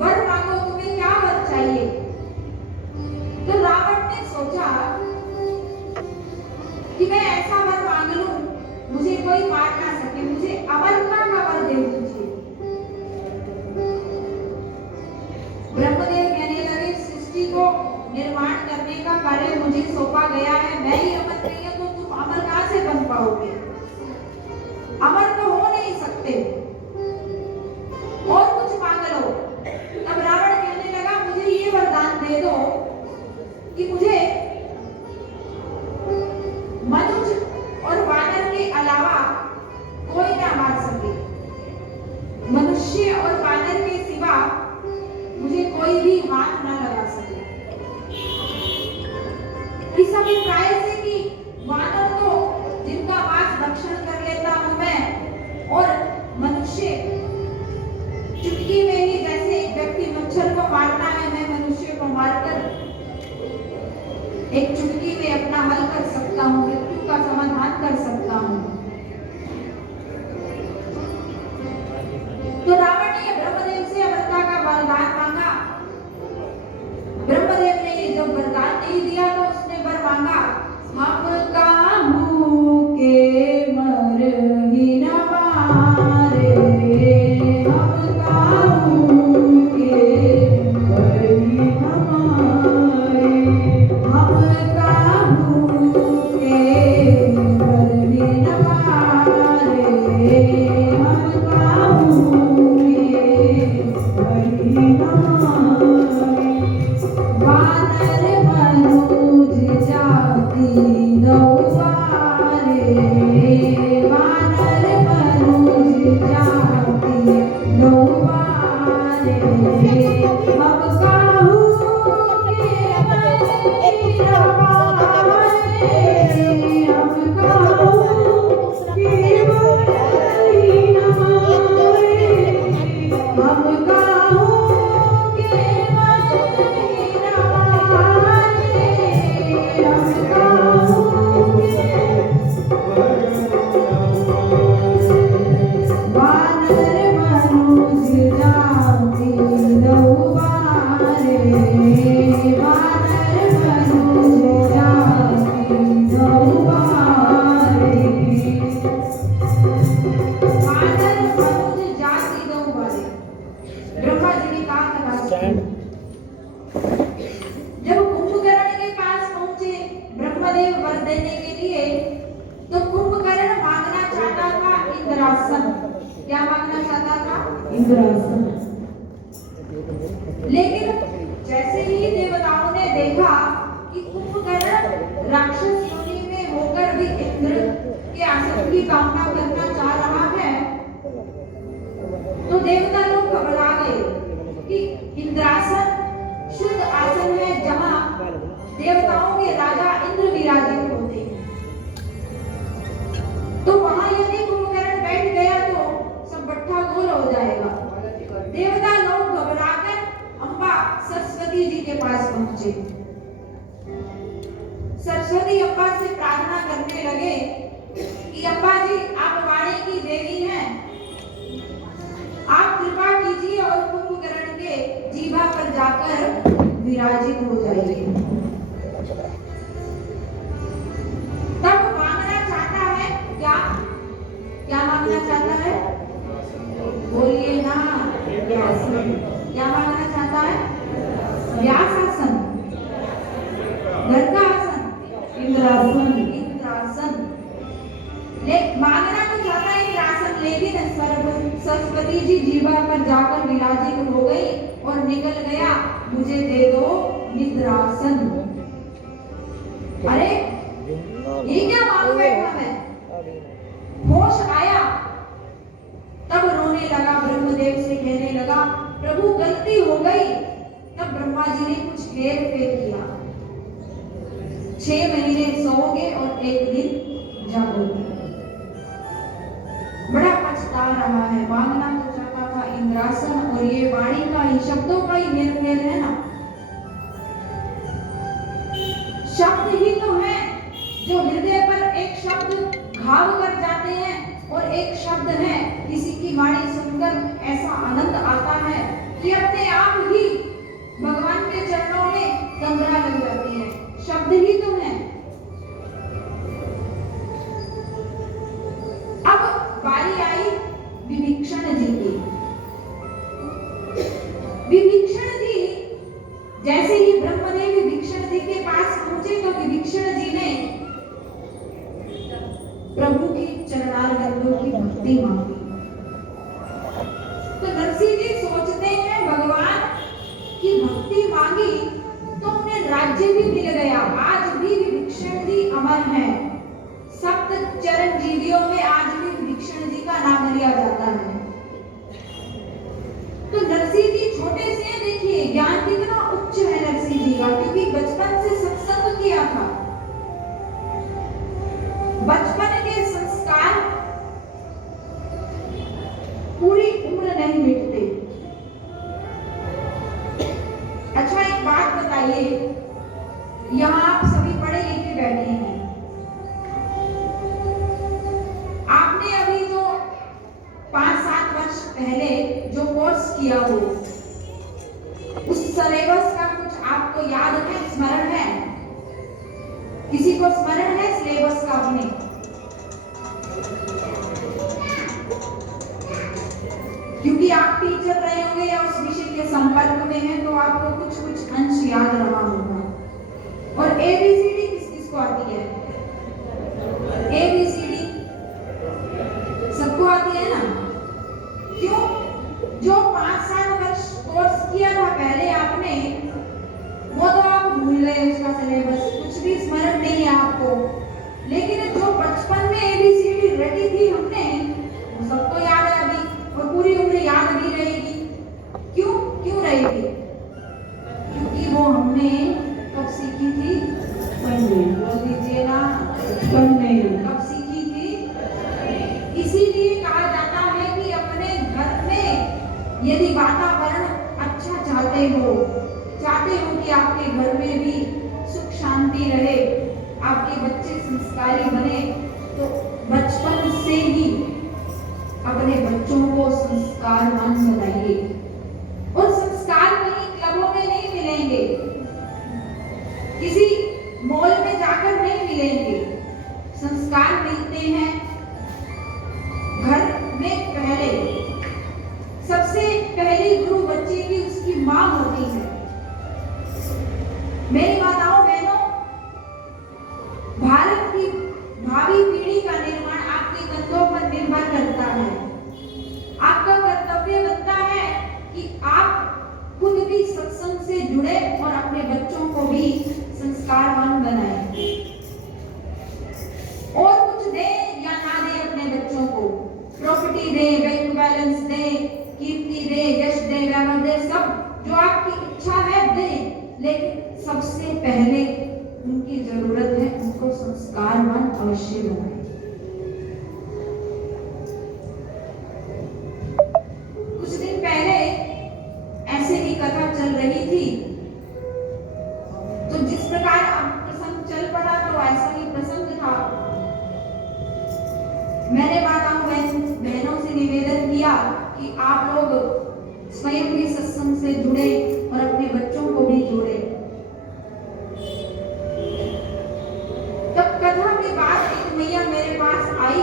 वर मांगो, तुम्हें क्या वर चाहिए। तो रावण ने सोचा कि मैं ऐसा वर मांग लूं, मुझे कोई मार ना सके, मुझे अमरता का वर दे दीजिए। ब्रह्मदेव कहने लगे, सृष्टि को निर्माण करने का कार्य मुझे सौंपा गया है, मैं ही अमर नहीं हूं, तो तुम अमर कहां से बन पाओगे, अमर तो हो नहीं सकते, और कुछ मांग लो। तब रावण कहने लगा, मुझे ये वरदान दे दो कि मुझे मनुष्य और वानर के अलावा कोई ना मार सके, मनुष्य और वानर के सिवा मुझे कोई भी हाथ ना लगा सके। इस अभिप्राय से कि वानर तो जिनका मांस भक्षण कर लेता हूं मैं, और मनुष्य चुटकी में ही, जैसे एक व्यक्ति मच्छर को मारता है, मैं मनुष्य को मारकर एक चुटकी में अपना हल कर सकता हूं, मृत्यु का समाधान कर सकता हूं। तो रावण ने ब्रह्मदेव से अमरता का वरदान मांगा। ब्रह्मदेव ने ये जब वरदान नहीं दिया तो उसने वर मांगा, हम काहू के मर ही न मारे, हम काहू के मर ही न मारे, हम काहू के मर ही न मारे, हम काहू के मर ही न मारे। वानर मनुज जाति नौवारे, वानर मनुज जाति नौवारे, हम काहू के मर ही न मारे, हम काहू के मर ही न मारे, हम काहू के मर ही न मारे, हम काहू के। वानर मनुज जाति नौवारे, वानर मनुज जाति नौवारे, वानर मनुज जाति नौवारे। ब्रह्मा जी ने कहा था, जब कुंभकर्ण के पास पहुंचे ब्रह्मदेव वर देने के लिए, तो कुंभकर्ण मांगना चाहता था इंद्रासन। क्या मांगना चाहता था? इंद्रासन। लेकिन जैसे ही देवताओं ने देखा कि कुंभकर्ण राक्षस योनि में होकर भी इंद्र के आसन की कामना करना चाह रहा है, तो देवता लोग घबरा गए कि इंद्रासन शुद्ध आसन है जहां देवताओं के राजा इंद्र विराजित होते हैं, तो वहां यदि कुंभकर्ण बैठ गया तो सब बट्ठा गोल हो जाएगा। देवता लोग घबराकर अम्बा सरस्वती जी के पास पहुंचे। सरस्वती अम्बा से प्रार्थना करने लगे कि अम्बा जी, आप वाणी की देवी हैं, आप कृपा कीजिए और कुंभकर्ण के जीवा पर जाकर विराजित हो जाइए। तब मांगना चाहता है क्या? क्या मांगना चाहता है? बोलिए ना। जगह पर जाकर विराजित हो गई और निकल गया, मुझे दे दो निद्रासन। अरे ये क्या मांग बैठा मैं? होश आया तब रोने लगा, ब्रह्मदेव से कहने लगा प्रभु गलती हो गई। तब ब्रह्मा जी ने कुछ हेर फेर किया, 6 महीने सोओगे और 1 दिन जागोगे। बड़ा पछता रहा है, मांगना तो चाहता था इंद्रासन, और ये वाणी का ही, शब्दों का ही हेर फेर है ना। शब्द ही तो है जो हृदय पर एक शब्द घाव कर जाते हैं, और एक शब्द है किसी की वाणी सुनकर ऐसा आनंद आता है कि अपने आप ही भगवान के चरणों में कंगरा लग जाती है। शब्द ही तो है। अब बारी आई विभीषण जी की। विभीषण जी जैसे ही ब्रह्मदेव विभीषण जी के पास पहुंचे तो विभीषण जी ने प्रभु की चरणारविंदों की भक्ति मांगी। तो नरसिंह जी सोचते हैं भगवान की भक्ति मांगी तो उन्हें राज्य भी मिल गया। आज भी विभीषण जी अमर हैं। सप्त चरण जीवियों में आज भी विभीषण जी का नाम लिया जाता है। तो नरसिंह जी छोटे से देखिए ज्ञान कितना उच्च है नरसिंह जी का, क्योंकि बचपन से सत्संग किया था। बचपन के संस्कार पूरी उम्र नहीं मिटते। अच्छा एक बात बताइए, यहाँ आप सभी पढ़े लिखे बैठे हैं, आपने अभी जो 5-7 वर्ष पहले जो कोर्स किया हो, उस सिलेबस का कुछ आपको याद है, स्मरण है? किसी को स्मरण है सिलेबस का अपने? क्योंकि आप टीचर रहे होंगे या उस विषय के संपर्क में हैं, तो आपको कुछ कुछ अंश याद रहा होगा। और ABCD किस किस को आती है? ABCD सबको आती है ना? क्यों? जो 5-7 वर्ष कोर्स किया था पहले आपने, वो तो आप भूल गए, उसका सिलेबस कुछ भी स्मरण नहीं है आपको। लेकिन जो बचपन में ABCD रटी थी हमने, वो सबको याद है अभी, और पूरी उम्र याद भी रहेगी। क्यों रहेगी? क्योंकि वो हमने कब सीखी थी? बोल दीजिए ना, कब सीखी थी? इसीलिए कहा जाता है कि अपने घर में यदि वातावरण अच्छा चाहते हो कि आपके घर में भी सुख शांति रहे, आपके बच्चे संस्कारी बने, तो बचपन से ही अपने बच्चों को संस्कारवान बनाइए। और संस्कार कहीं क्लबों में नहीं मिलेंगे, किसी मॉल में जाकर नहीं मिलेंगे। संस्कार मिलते हैं घर में। पहले सबसे पहली गुरु बच्चे की उसकी माँ होती है। मेरी माताओं बहनों, भारत की भावी पीढ़ी का निर्माण आपके कंधों पर निर्भर करता है। आपका कर्तव्य बनता है कि आप खुद भी सत्संग से जुड़े और अपने बच्चों को भी संस्कारवान बनाएं। और कुछ दे या ना दे अपने बच्चों को, प्रॉपर्टी दे, बैंक बैलेंस दे, कीर्ति दे, यश दे, वैभव दे, सब जो आपकी इच्छा है दे, लेकिन सबसे पहले उनकी जरूरत है उनको संस्कारवान अवश्य बनाए। कुछ दिन पहले ऐसे ही कथा चल रही थी, तो जिस प्रकार अब प्रसंग चल पड़ा तो ऐसा ही प्रसंग था। मैंने माताओं बहनों से निवेदन किया कि आप लोग स्वयं भी सत्संग से जुड़े और अपने बच्चों को भी जोड़े। तब कथा के बाद एक मैया मेरे पास आई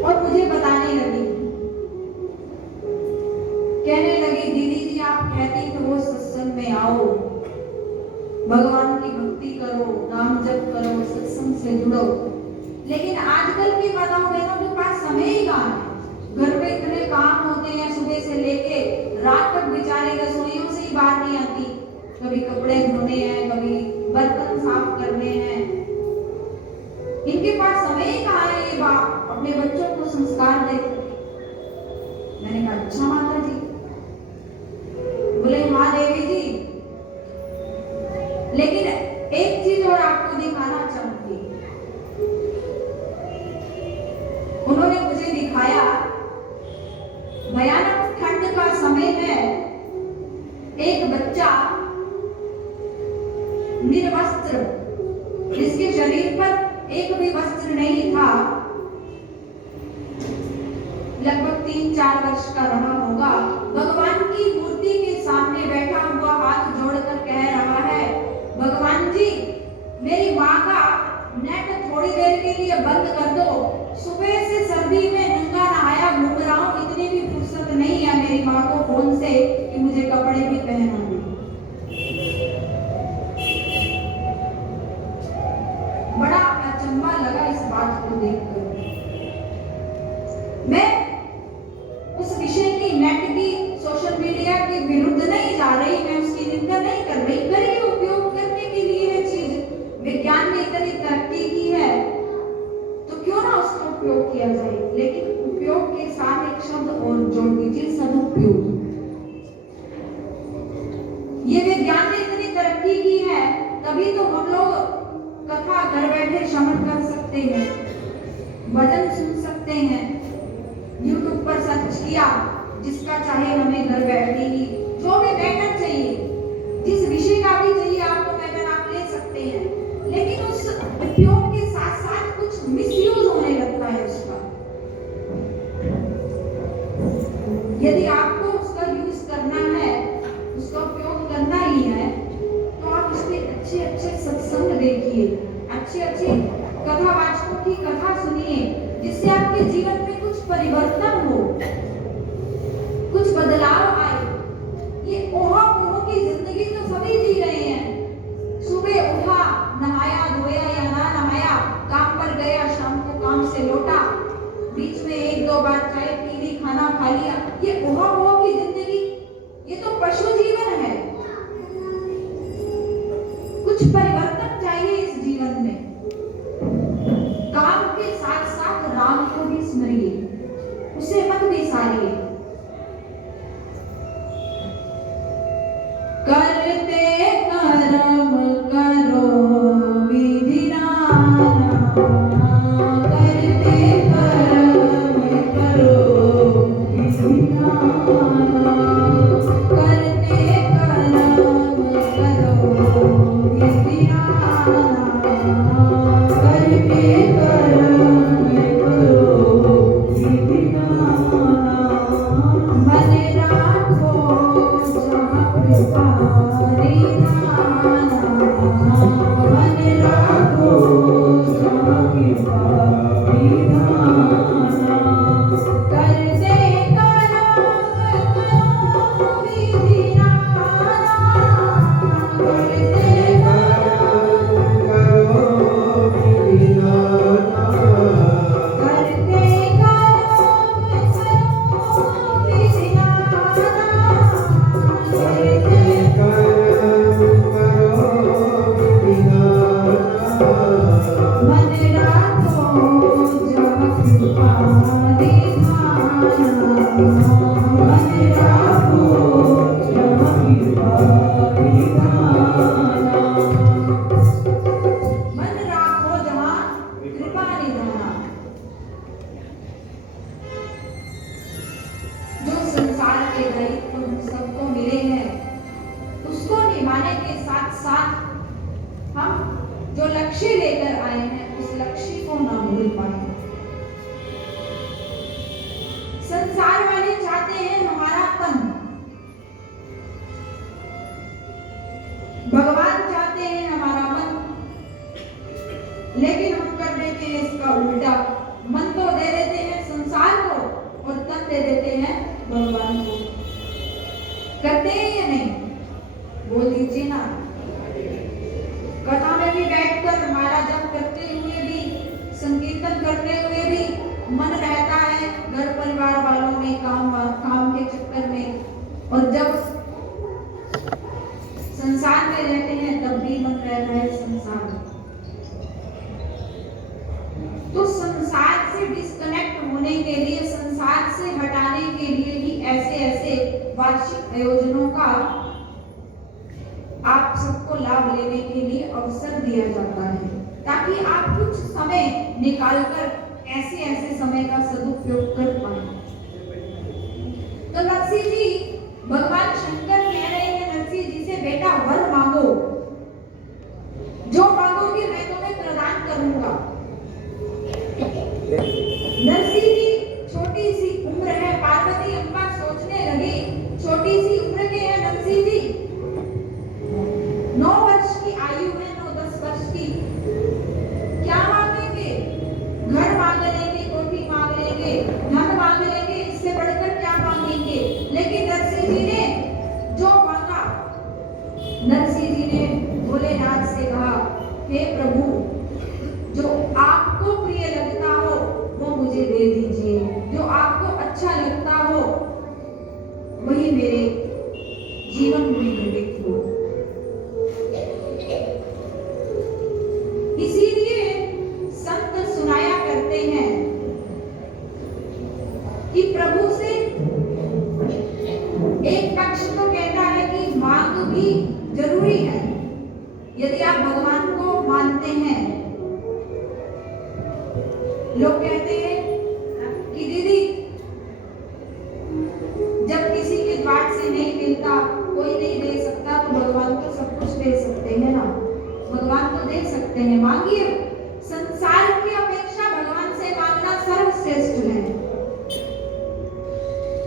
और मुझे बताने लगी, कहने लगी दीदी जी आप कहती तो वो सत्संग में आओ, भगवान की भक्ति करो, नाम जप करो, सत्संग से जुड़ो, लेकिन आजकल की माताओं बहनों के पास समय ही कहाँ है। कभी कपड़े धोने हैं, कभी बर्तन साफ करने हैं। इनके पास समय ही कहाँ है ये अपने बच्चों को संस्कार दे। मैंने कहा अच्छा माता जी। बोले हाँ देवी जी, लेकिन एक चीज और आपको दिखाना चाहूंगी। उन्होंने मुझे दिखाया, भयानक ठंड का समय है, एक बच्चा निर्वस्त्र, जिसके शरीर पर एक भी वस्त्र नहीं था, लगभग 3-4 वर्ष का रहा होगा, भगवान की मूर्ति के सामने बैठा हुआ हाथ जोड़कर कह रहा है, भगवान जी मेरी माँ का नेट थोड़ी देर के लिए बंद कर दो, सुबह से सर्दी में नंगा नहाया घूम रहा हूँ, इतनी भी फुर्सत नहीं है मेरी माँ को फोन से कि मुझे कपड़े भी पहना दो। बड़ा अचंभा लगा इस बात को देखकर। मैं उस विषय की, नेट की, सोशल मीडिया के विरुद्ध नहीं जा रही, मैं उसकी निंदा नहीं कर रही। करिए, उपयोग करने के लिए है चीज। विज्ञान ने इतनी तरक्की की है तो क्यों ना उसका उपयोग किया जाए, लेकिन उपयोग के साथ एक शब्द और जोड़ दीजिए, सदुपयोग। ये विज्ञान ने इतनी तरक्की की है तभी तो हम लोग कथा घर बैठे श्रवण कर सकते हैं, भजन सुन सकते हैं, YouTube पर सर्च किया, जिसका चाहे हमें घर बैठे ही जो भी मैटर चाहिए, जिस विषय का भी चाहिए आपको मैटर आप ले सकते हैं। लेकिन उस उपयोग के साथ साथ कुछ मिसयूज होने लगता है उसका। यदि आपको उसका यूज करना है, उसका उपयोग करना ही है, तो आप उसके अच्छे अच्छे सत्संग देखिए, अच्छे अच्छे कथावाचकों की कथा सुनिए, जिससे आपके जीवन में कुछ परिवर्तन हो, कुछ बदलाव आए। ये ओहा पोहो की जिंदगी तो सभी जी रहे हैं। सुबह उठा, नहाया धोया या ना नहाया, काम पर गया, शाम को काम से लौटा, बीच में 1-2 बार चाय पी ली, खाना खा लिया। ये ओहा पोहो की जिंदगी, ये तो पशु जीवन है। कुछ परिवर्तन चाहिए इस जीवन में। काम के साथ साथ राम को भी स्मरिए, उसे मत बिसारिए। करते कर्म करो विधि नाना, करते कर्म करो विधि नाना, करते कर्म करो विधि नाना, करते कर्म करो विधि नाना, मन राखो जहाँ कृपा निधाना, मन राखो जहाँ कृपा निधाना, करते कर्म करो विधि नाना, करते कर्म करो विधि नाना, करते कर्म करो विधि नाना, करते कर्म करो विधि नाना, मन राखो जहाँ कृपा निधाना, मन राखो जहाँ कृपा निधाना, मन राखो जहाँ कृपा निधाना। जो संसार के दायित्व हम सबको मिले हैं, उसको निभाने के साथ साथ हम जो लक्ष्य लेकर आए हैं, उस लक्ष्य को ना भूल पाए। संसार वाले चाहते हैं हमारा तन, भगवान चाहते हैं हमारा मन, लेकिन हम कर देते हैं इसका उल्टा। मन तो दे देते हैं संसार को और तन दे देते हैं भगवान को। करते हैं या नहीं? बोल दीजिए ना। कथा में भी बैठकर माला जप करते हुए भी, संकीर्तन करते हुए भी मन रहता है घर परिवार वालों में, काम के चक्कर में। और जब संसार वार्षिक आयोजनों का आप सबको लाभ लेने के लिए अवसर दिया जाता है, ताकि आप कुछ समय निकालकर ऐसे समय का सदुपयोग कर पाए। तो नरसिंह जी, भगवान शंकर कह रहे हैं नरसिंह जी से, बेटा वर मांगो, जो मांगोगे मैं तुम्हें प्रदान करूंगा। नरसिंह जी, छोटी सी उम्र है, पार्वती अम्मा सोचने लगी, छोटी सी उम्र के हैं नरसिंह जी, 9 वर्ष की आयु है, 9-10 वर्ष की, क्या मांगेंगे? घर मांग लेंगे, कोठी मांग लेंगे, धन मांग लेंगे, इससे बढ़कर क्या मांगेंगे? लेकिन नरसिंह जी ने जो मांगा, नरसिंह जी ने भोलेनाथ से कहा, हे प्रभु, जो आपको प्रिय लगता हो वो मुझे दे दीजिए, जो आपको अच्छा लगता हो वही मेरे जीवन में घटित हो। इसीलिए संत सुनाया करते हैं कि प्रभु से एक पक्ष तो कहता है कि मांग भी जरूरी है। यदि आप भगवान को मानते हैं, लोग कहते हैं कि दीदी जब किसी के द्वार से नहीं मिलता, कोई नहीं दे सकता, तो भगवान को सब कुछ दे सकते हैं ना, भगवान को दे सकते हैं, मांगिए। संसार की अपेक्षा भगवान से मांगना सर्वश्रेष्ठ है,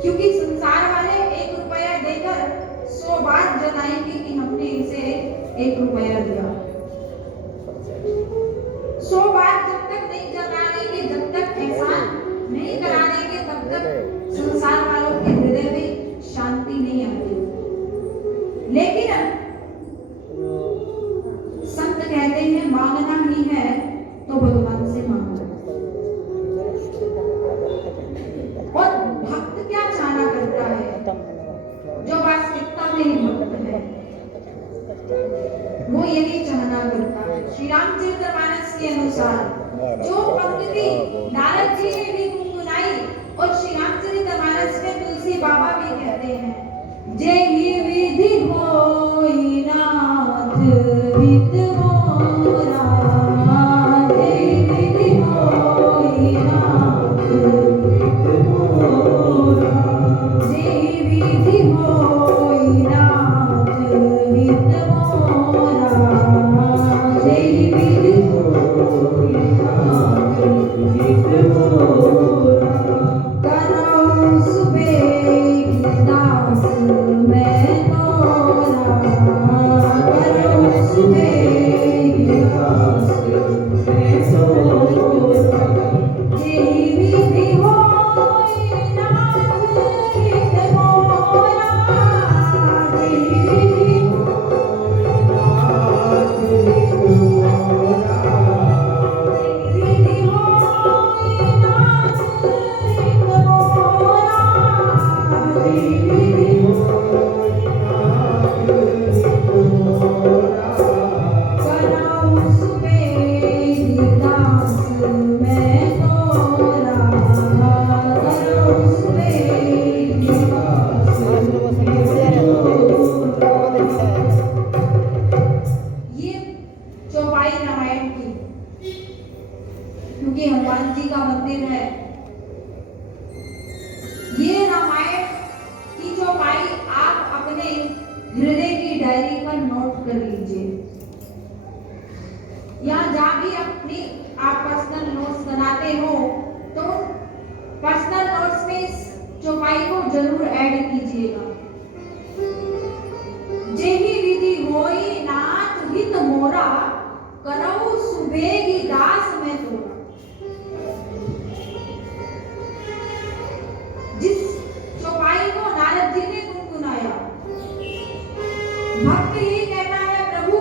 क्योंकि संसार वाले 1 रुपया देकर 100 बार जताएंगे कि हमने इसे 1 रुपया दिया। 100 बार जब तक नहीं जता लेंगे, जब तक एहसान नहीं करा देंगे, तब तक संसार वालों के हृदय में शांति नहीं आती। लेकिन संत कहते हैं मांगना ही है तो भगवान से मांगो। और भक्त क्या चाहना करता है? जो वास्तविकता में भक्त है वो यही चाहना करता है। श्री रामचरितमानस के अनुसार जो पंक्ति नारद जी ने भी गुनगुनाई, और श्री रामचरितमानस में तुलसी बाबा भी कहते हैं, जेहि विधि होई नाथ हित मोरा, जेहि विधि होई नाथ हित मोरा, जेहि विधि होई नाथ हित मोरा, जेहि विधि होई नाथ हित मोरा, करौ सुबेग दास मैं तोरा, करौ सुबेग दास मैं तोरा, जेहि विधि होई नाथ हित मोरा, जेहि विधि होई नाथ हित मोरा, जेहि विधि होई नाथ हित मोरा, जेहि विधि होई नाथ हित मोरा, करौ सुबेग दास मैं तोरा, करौ सुबेग दास मैं तोरा। ये चौपाई रामायण की, क्योंकि हनुमान जी का मंदिर है, ये रामायण की चौपाई आप अपने हृदय की डायरी पर नोट कर लीजिए। यहाँ जहाँ भी अपनी आप पर्सनल नोट्स बनाते हो, तो पर्सनल नोट्स में इस चौपाई को जरूर ऐड कीजिएगा। जेहि विधि होई नाथ हित मोरा, करौ सुबेगी दास मैं तोरा। जिस चौपाई को नारद जी ने गुनगुनाया, भक्त ये कहता है, प्रभु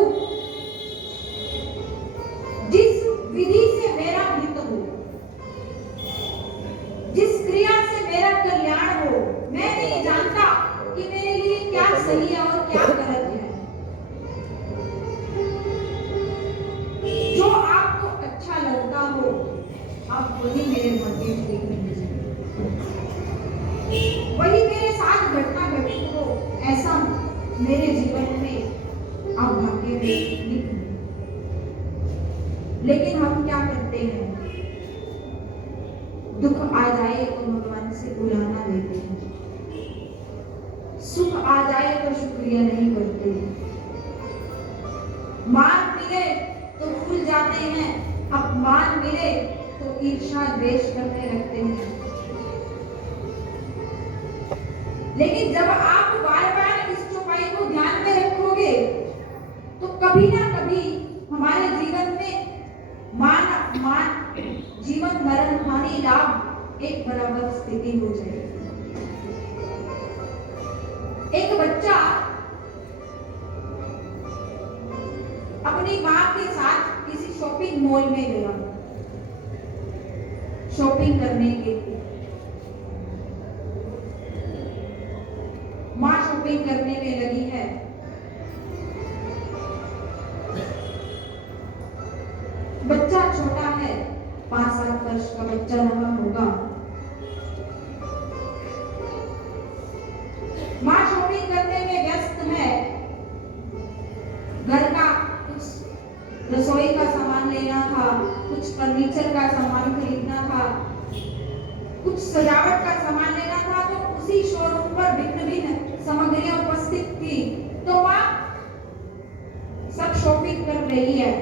जिस विधि से मेरा हित हो, जिस क्रिया से मेरा कल्याण हो, मैं नहीं जानता कि मेरे लिए क्या सही है और क्या गलत है, जो आपको अच्छा लगता हो आप वही मेरे मंदिर देख लीजिए, वही मेरे साथ घटना घटित ऐसा मेरे जीवन में आप भाग्य में लिख दें। लेकिन हम क्या करते हैं, दुख आ जाए तो भगवान से बुलाना लेते हैं, सुख आ जाए तो शुक्रिया नहीं करते, मान मिले तो भूल जाते हैं, अपमान मिले तो ईर्ष्या द्वेष करने लगते हैं। लेकिन जब आप बार-बार इस चौपाई को ध्यान में रखोगे तो कभी ना कभी हमारे जीवन में मान अपमान, जीवन मरण हानि लाभ एक बराबर स्थिति हो जाएगी। एक बच्चा अपनी माँ के साथ किसी शॉपिंग मॉल में गया शॉपिंग करने के लिए। माँ शॉपिंग करने में लगी है, बच्चा छोटा है, 5-7 वर्ष का बच्चा रहा होगा। माँ शॉपिंग करने में व्यस्त है, घर का कुछ रसोई का सामान लेना था, कुछ फर्नीचर का सामान खरीदना था, कुछ सजावट का सामान लेना था। तो उसी शोरूम पर भिन्न-भिन्न सामग्रियां उपस्थित थी, तो माँ सब शॉपिंग कर रही है।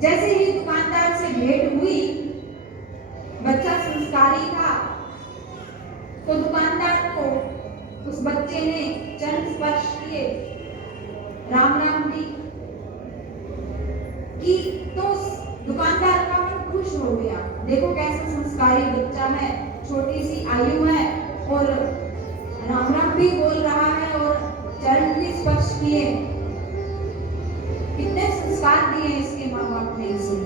जैसे ही दुकानदार से भेंट हुई, बच्चा संस्कारी था, तो दुकानदार को उस बच्चे ने चरण स्पर्श किए, राम राम दी कि तो दुकानदार का मन खुश हो गया। देखो कैसा संस्कारी बच्चा है, छोटी सी आयु है और राम राम भी बोल रहा है और चरण भी स्पर्श किए। कितने संस्कार दिए इसके माँ बाप ने इसे।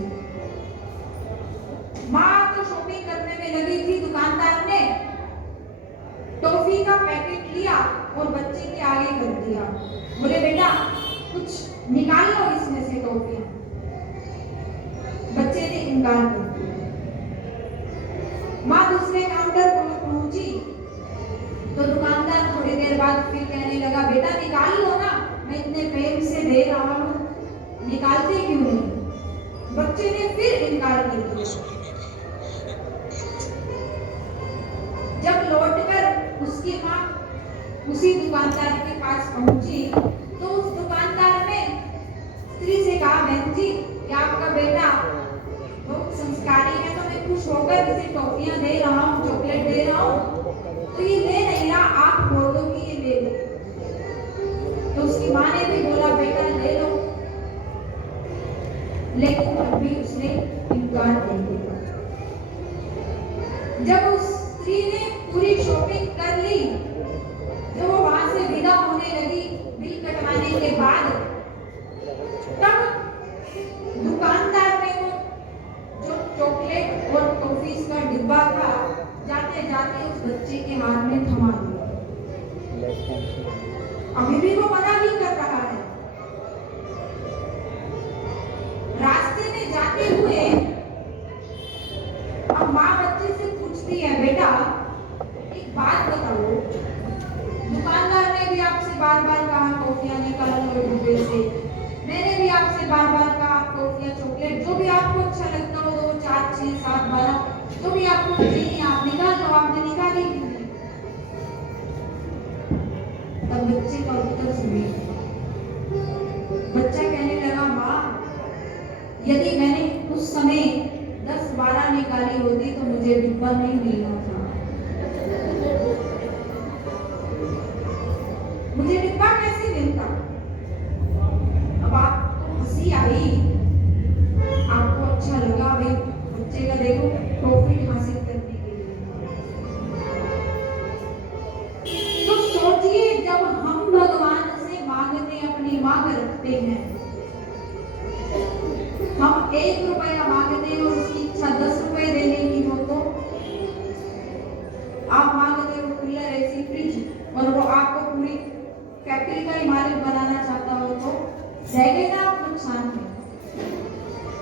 माँ तो शॉपिंग करने में लगी थी, दुकानदार ने टॉफी का पैकेट लिया और बच्चे के आगे कर दिया। बोले बेटा कुछ निकाल लो इसमें से टॉफियां। बच्चे ने इनकार कर दिया। माँ दूसरे काउंटर पर पहुंची तो दुकानदार थोड़ी देर बाद फिर कहने लगा, बेटा निकाल लो ना, मैं इतने प्रेम से दे रहा हूँ, निकालते क्यों नहीं। बच्चे ने फिर इनकार कर दिया। जब लौटकर उसकी माँ उसी दुकानदार के पास पहुंची तो उस दुकानदार ने स्त्री से कहा, बहन जी क्या आपका बेटा बहुत संस्कारी है, तो मैं खुश होकर इसे टॉफियां दे रहा हूँ, चॉकलेट दे रहा हूँ, तो ये ले नहीं रहा, आप बोल दो कि ये ले लो। तो उसकी माँ ने भी बोला, बेटा ले लो, लेकिन तब भी उसने इनकार कर दिया। जब उस स्त्री ने पूरी शॉपिंग कर ली, जब वो वहां से विदा होने लगी बिल कटवाने के बाद, तब दुकानदार ने वो जो चॉकलेट और टॉफीज का डिब्बा था जाते जाते उस बच्चे के हाथ में थमा दिया। अभी भी वो मना ही कर रहा है। रास्ते में जाते हुए अब माँ बच्चे से पूछती है, बेटा एक बात बताओ, दुकानदार ने भी आपसे बार बार कहा टॉफियां निकाल लो डिब्बे से, मैंने भी आपसे बार बार कहा टॉफियां चॉकलेट जो भी आपको अच्छा लगता हो, 2, 4, 6, 7, 12 जो भी आपको चाहिए आप निकाल लो, आपने निकाली क्यों नहीं। तब बच्चे का उत्तर सुनिए। बच्चा कहने लगा, माँ यदि मैंने उस समय 10-12 निकाली होती तो मुझे डिब्बा नहीं मिलना था, मुझे डिब्बा कैसे मिलता। अब आपको हंसी आई, आपको अच्छा लगा, भाई बच्चे का देखो प्रॉफिट हासिल करने के लिए। तो सोचिए जब हम भगवान से मांगते, अपनी मांग रखते हैं, हम 1 रुपया मांगते हैं और उसकी इच्छा 10 रुपए देने की हो, तो आप मांगते हो कूलर, एसी, फ्रिज और वो आपको पूरी फैक्ट्री का ही मालिक बनाना चाहता हो, तो जाएंगे ना आप नुकसान में।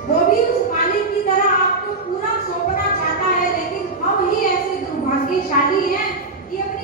वो भी उस मालिक की तरह आपको पूरा सौंपना चाहता है, लेकिन हम ही ऐसे दुर्भाग्यशाली हैं कि अपने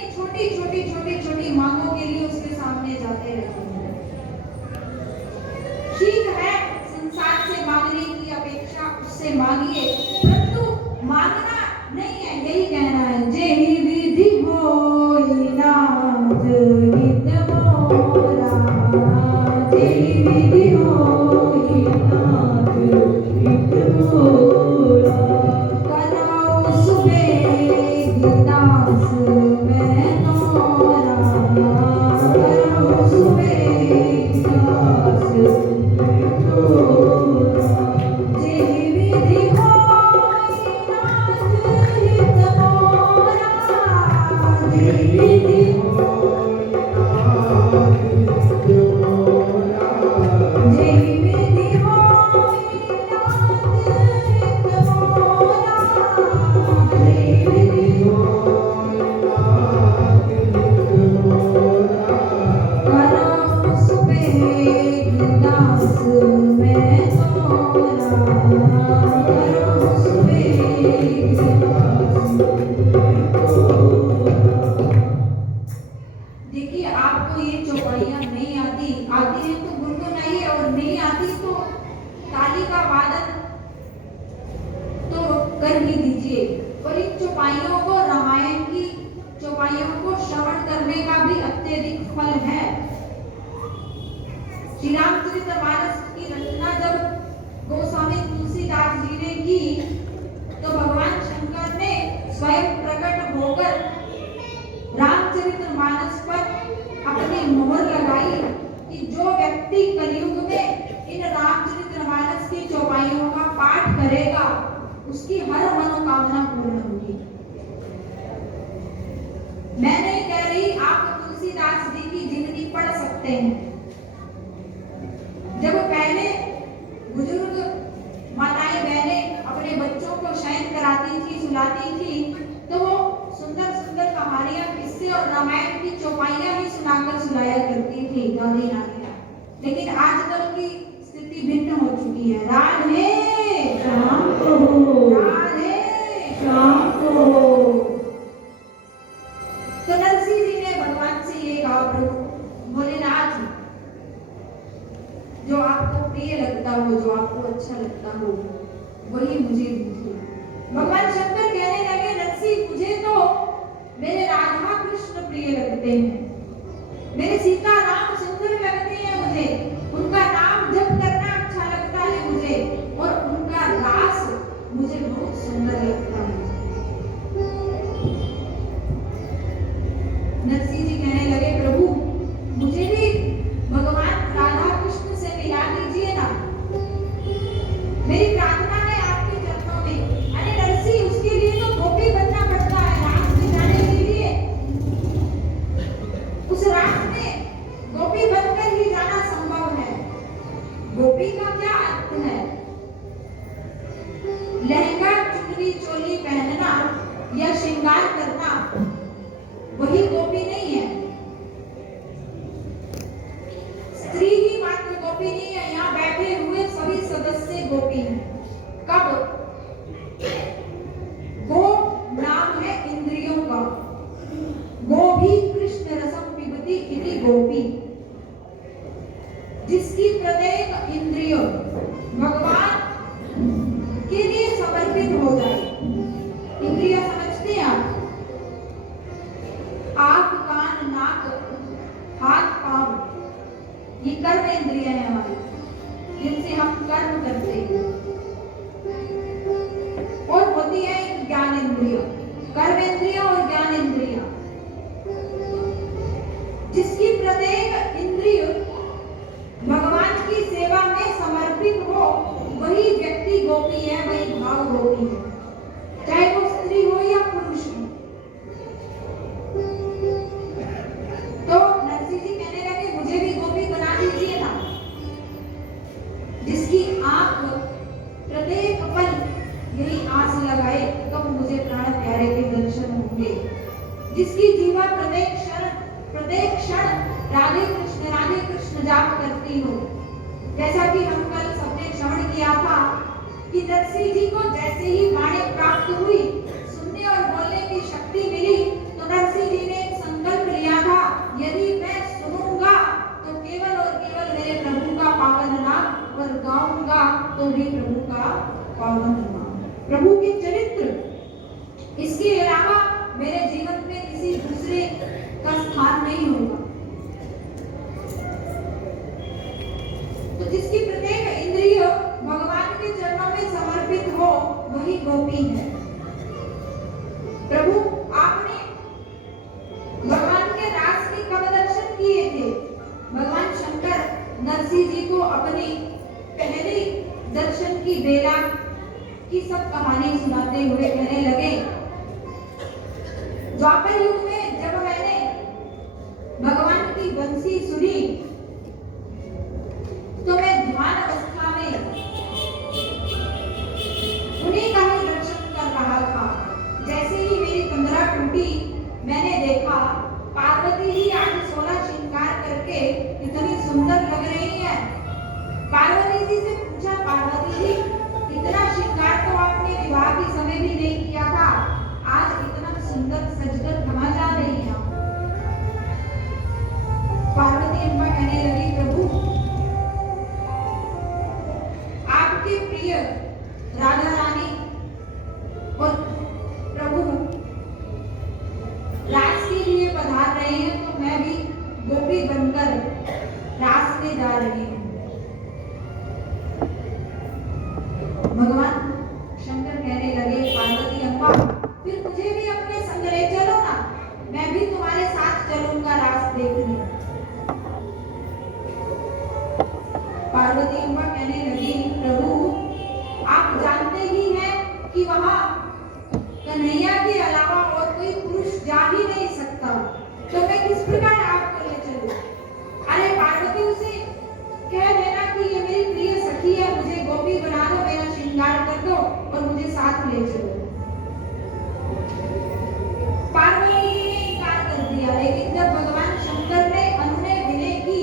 स्वयं प्रकट होकर रामचरितमानस पर अपनी मोहर लगाई कि जो व्यक्ति कलयुग में इन रामचरितमानस की चौपाइयों का पाठ करेगा उसकी हर मनोकामना पूर्ण होगी। मैं नहीं कह रही, आप तुलसीदास जी की जीवनी पढ़ सकते हैं। जब पहले बुजुर्ग माताएं बहनें अपने बच्चों को शयन कराती थी, सुलाती थी, तो वो सुंदर सुंदर कहानियां, किस्से और रामायण की चौपाइयां ही सुनाकर सुनाया करती थी दादी नानियां। लेकिन आजकल की स्थिति भिन्न हो चुकी है। राधे शाम को हो, राधे शाम को हो। तो नरसिंह जी ने भगवान से ये कहा, प्रभु भोलेनाथ, जो आपको प्रिय लगता हो, जो आपको अच्छा लगता हो, वही मुझे दीजिए। भगवान शंकर कहने लगे, नरसिंह, मुझे तो मेरे राधा कृष्ण प्रिय लगते हैं, मेरे सीता राम सुंदर लगते हैं, मुझे उनका नाम जप करना अच्छा लगता है मुझे, और उनका रास मुझे बहुत सुंदर लगता है। नरसिंह जी कहने लगे, प्रभु मुझे भी भगवान राधा कृष्ण से मिला दीजिए ना, मेरी प्रार्थना है आपके चरणों में। अरे नरसिंह, उसके लिए तो गोपी बनना पड़ता है, रास में जाने के लिए उस रास में गोपी बनकर ही जाना संभव है। गोपी का क्या अर्थ है? लहंगा चुनरी चोली पहनना या श्रृंगार करना, वही गोपी नहीं है। स्त्री ही मात्र गोपी नहीं है, यहाँ बैठे हुए सभी सदस्य गोपी हैं। कब? गो नाम है इंद्रियों का, गो भी कृष्ण रसम पिबती इति गोपी, जिसकी प्रत्येक इंद्रिय भगवान के लिए समर्पित हो जाए। इंद्रिय समझते हैं आप? आंख, कान, नाक, हाथ, पांव, ये कर्म इंद्रिय है हमारी, जिनसे हम कर्म करते हैं। और होती है एक ज्ञान इंद्रिय, कर्म इंद्रिय और ज्ञान इंद्रिय, जिसकी प्रत्येक इंद्रिय भगवान की सेवा में समर्पित हो, वही व्यक्ति गोपी है, वही भाव गोपी है, चाहे वो स्त्री हो या पुरुष हो। तो नरसिंह जी कहने लगे, मुझे भी गोपी बना दीजिए ना, जिसकी आंख प्रत्येक पल यही आस लगाए कब मुझे प्राण प्यारे के दर्शन होंगे, जिसकी जीवा प्रत्येक क्षण राधे कृष्ण जाप करती हो। जैसा कि हम कल सबने श्रवण किया था कि नरसिंह जी को जैसे ही वाणी प्राप्त हुई, सुनने और बोलने की शक्ति मिली, तो नरसिंह जी ने एक संकल्प लिया था, यदि मैं सुनूंगा तो केवल और केवल मेरे प्रभु का पावन नाम, और गाऊंगा तो भी प्रभु का पावन नाम, प्रभु के चरित्र। इसके अलावा मेरे जीवन में किसी दूसरे का स्थान नहीं होगा। तो जिसकी प्रत्येक इंद्रिय भगवान के चरणों में समर्पित हो, वही गोपी है। प्रभु आपने भगवान के रास के कब दर्शन किए थे? भगवान शंकर नरसिंह जी को अपनी पहली दर्शन की बेला की सब कहानी सुनाते हुए कहने लगे, द्वापर युग में जब मैंने भगवान की बंसी सुनी, तो मैं ध्यान अवस्था में उन्हीं का ही दर्शन कर रहा था। जैसे ही मेरी तंद्रा टूटी, मैंने देखा पार्वती जी आज 16 श्रृंगार करके इतनी सुंदर लग रही है। पार्वती जी से पूछा, पार्वती जी इतना श्रृंगार तो आपने विवाह के समय भी नहीं किया था, आज इतना सुंदर सजकर कहाँ जा रही हैं आप? पार्वती अम्मा कहने लगी, प्रभु आपके प्रिय राधा रानी और प्रभु रास के लिए पधार रहे हैं, तो मैं भी गोपी बनकर रास में जा रही हूँ। भगवान शंकर कहने लगे, पार्वती अम्मा चलूंगा रास देखने। पार्वती अम्बा कहने लगी, प्रभु आप जानते ही हैं कि वहां कन्हैया के अलावा और कोई पुरुष जा ही नहीं सकता, तो मैं किस प्रकार आपको ले चलूं? अरे पार्वती, उसे कह देना कि ये मेरी प्रिय सखी है, मुझे गोपी बना दो, मेरा श्रृंगार कर दो और मुझे साथ ले चलो। पार्वती ने इनकार कर दिया, लेकिन जब भगवान शंकर ने अनुनय विनय की,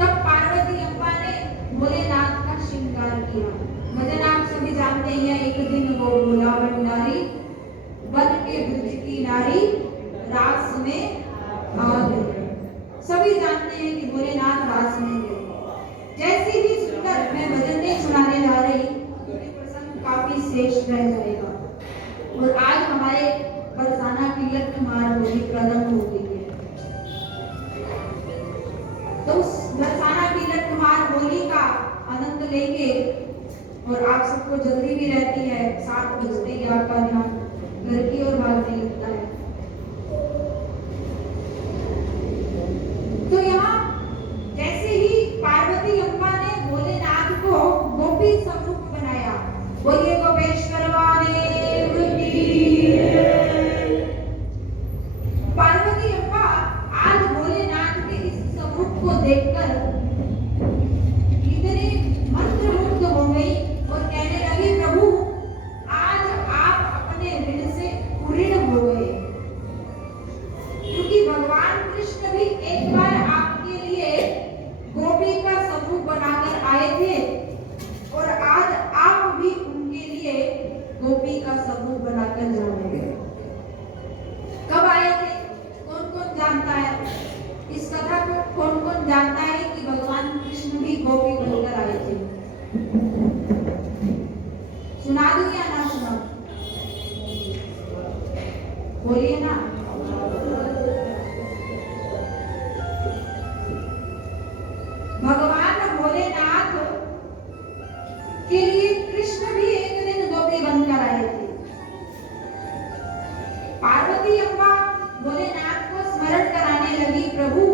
तब पार्वती अम्बा ने भोलेनाथ का श्रृंगार किया। भजन आप सभी जानते हैं, एक दिन वो भोला भंडारी बन के ब्रज की नारी रास में आ गए। सभी जानते हैं कि भोलेनाथ रास में गए। जैसे ही सुंदर मैं भजन नहीं सुनाने जा रही, ये प्रसंग काफी श्रेष्ठ रह जाएगा। और आज हमारे बरसाना की लठमार होली प्रारंभ हो गई है, तो उस बरसाना की लठमार होली का आनंद लेंगे। और आप सबको जल्दी भी रहती है, 7 बजते ही आपका ध्यान घर की ओर भागने लगता है। तो यहाँ जैसे ही पार्वती अम्बा ने भोलेनाथ को गोपी स्वरूप बनाया, बोलिए गोपेश्वर महादेव की। पार्वती अम्बा आज भोलेनाथ के इस स्वरूप को देखकर इतनी मंत्रमुग्ध हो गई और कहने लगी, प्रभु आज आप अपने ऋण से पूर्ण हो गए, क्योंकि भगवान कृष्ण भी एक बार आपके लिए गोपी का स्वरूप बनाकर आए थे और आज आप भी उनके लिए गोपी का स्वरूप बनाकर जाओगे। कब आए थे? कौन कौन जानता है इस कथा को? कौन कौन जानता है कि भगवान कृष्ण भी गोपी बनकर आए थे? सुना दूं या ना सुना? बोलिए ना। भगवान भोलेनाथ के लिए कृष्ण भी एक दिन गोपी बनकर आए थे। पार्वती अम्बा भोलेनाथ को स्मरण कराने लगी, प्रभु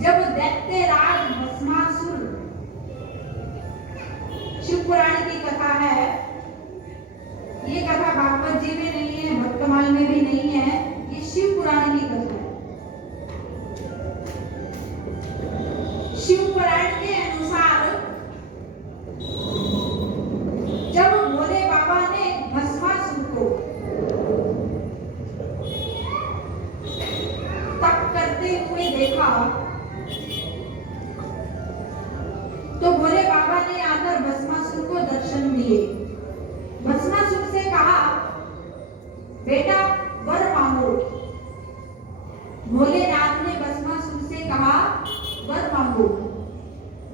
जब दैत्यराज भस्मासुर, शिव पुराण की कथा है, ये कथा भागवत जी में नहीं है, भक्तमाल में भी नहीं है, ये शिव पुराण की कथा है। शिव पुराण के अनुसार जब भोले बाबा ने भस्मासुर को तप करते हुए देखा, तो भोले बाबा ने आकर भस्मासुर को दर्शन दिए। भस्मासुर से कहा, बेटा वर मांगो। भोलेनाथ ने भस्मासुर से कहा, वर मांगो।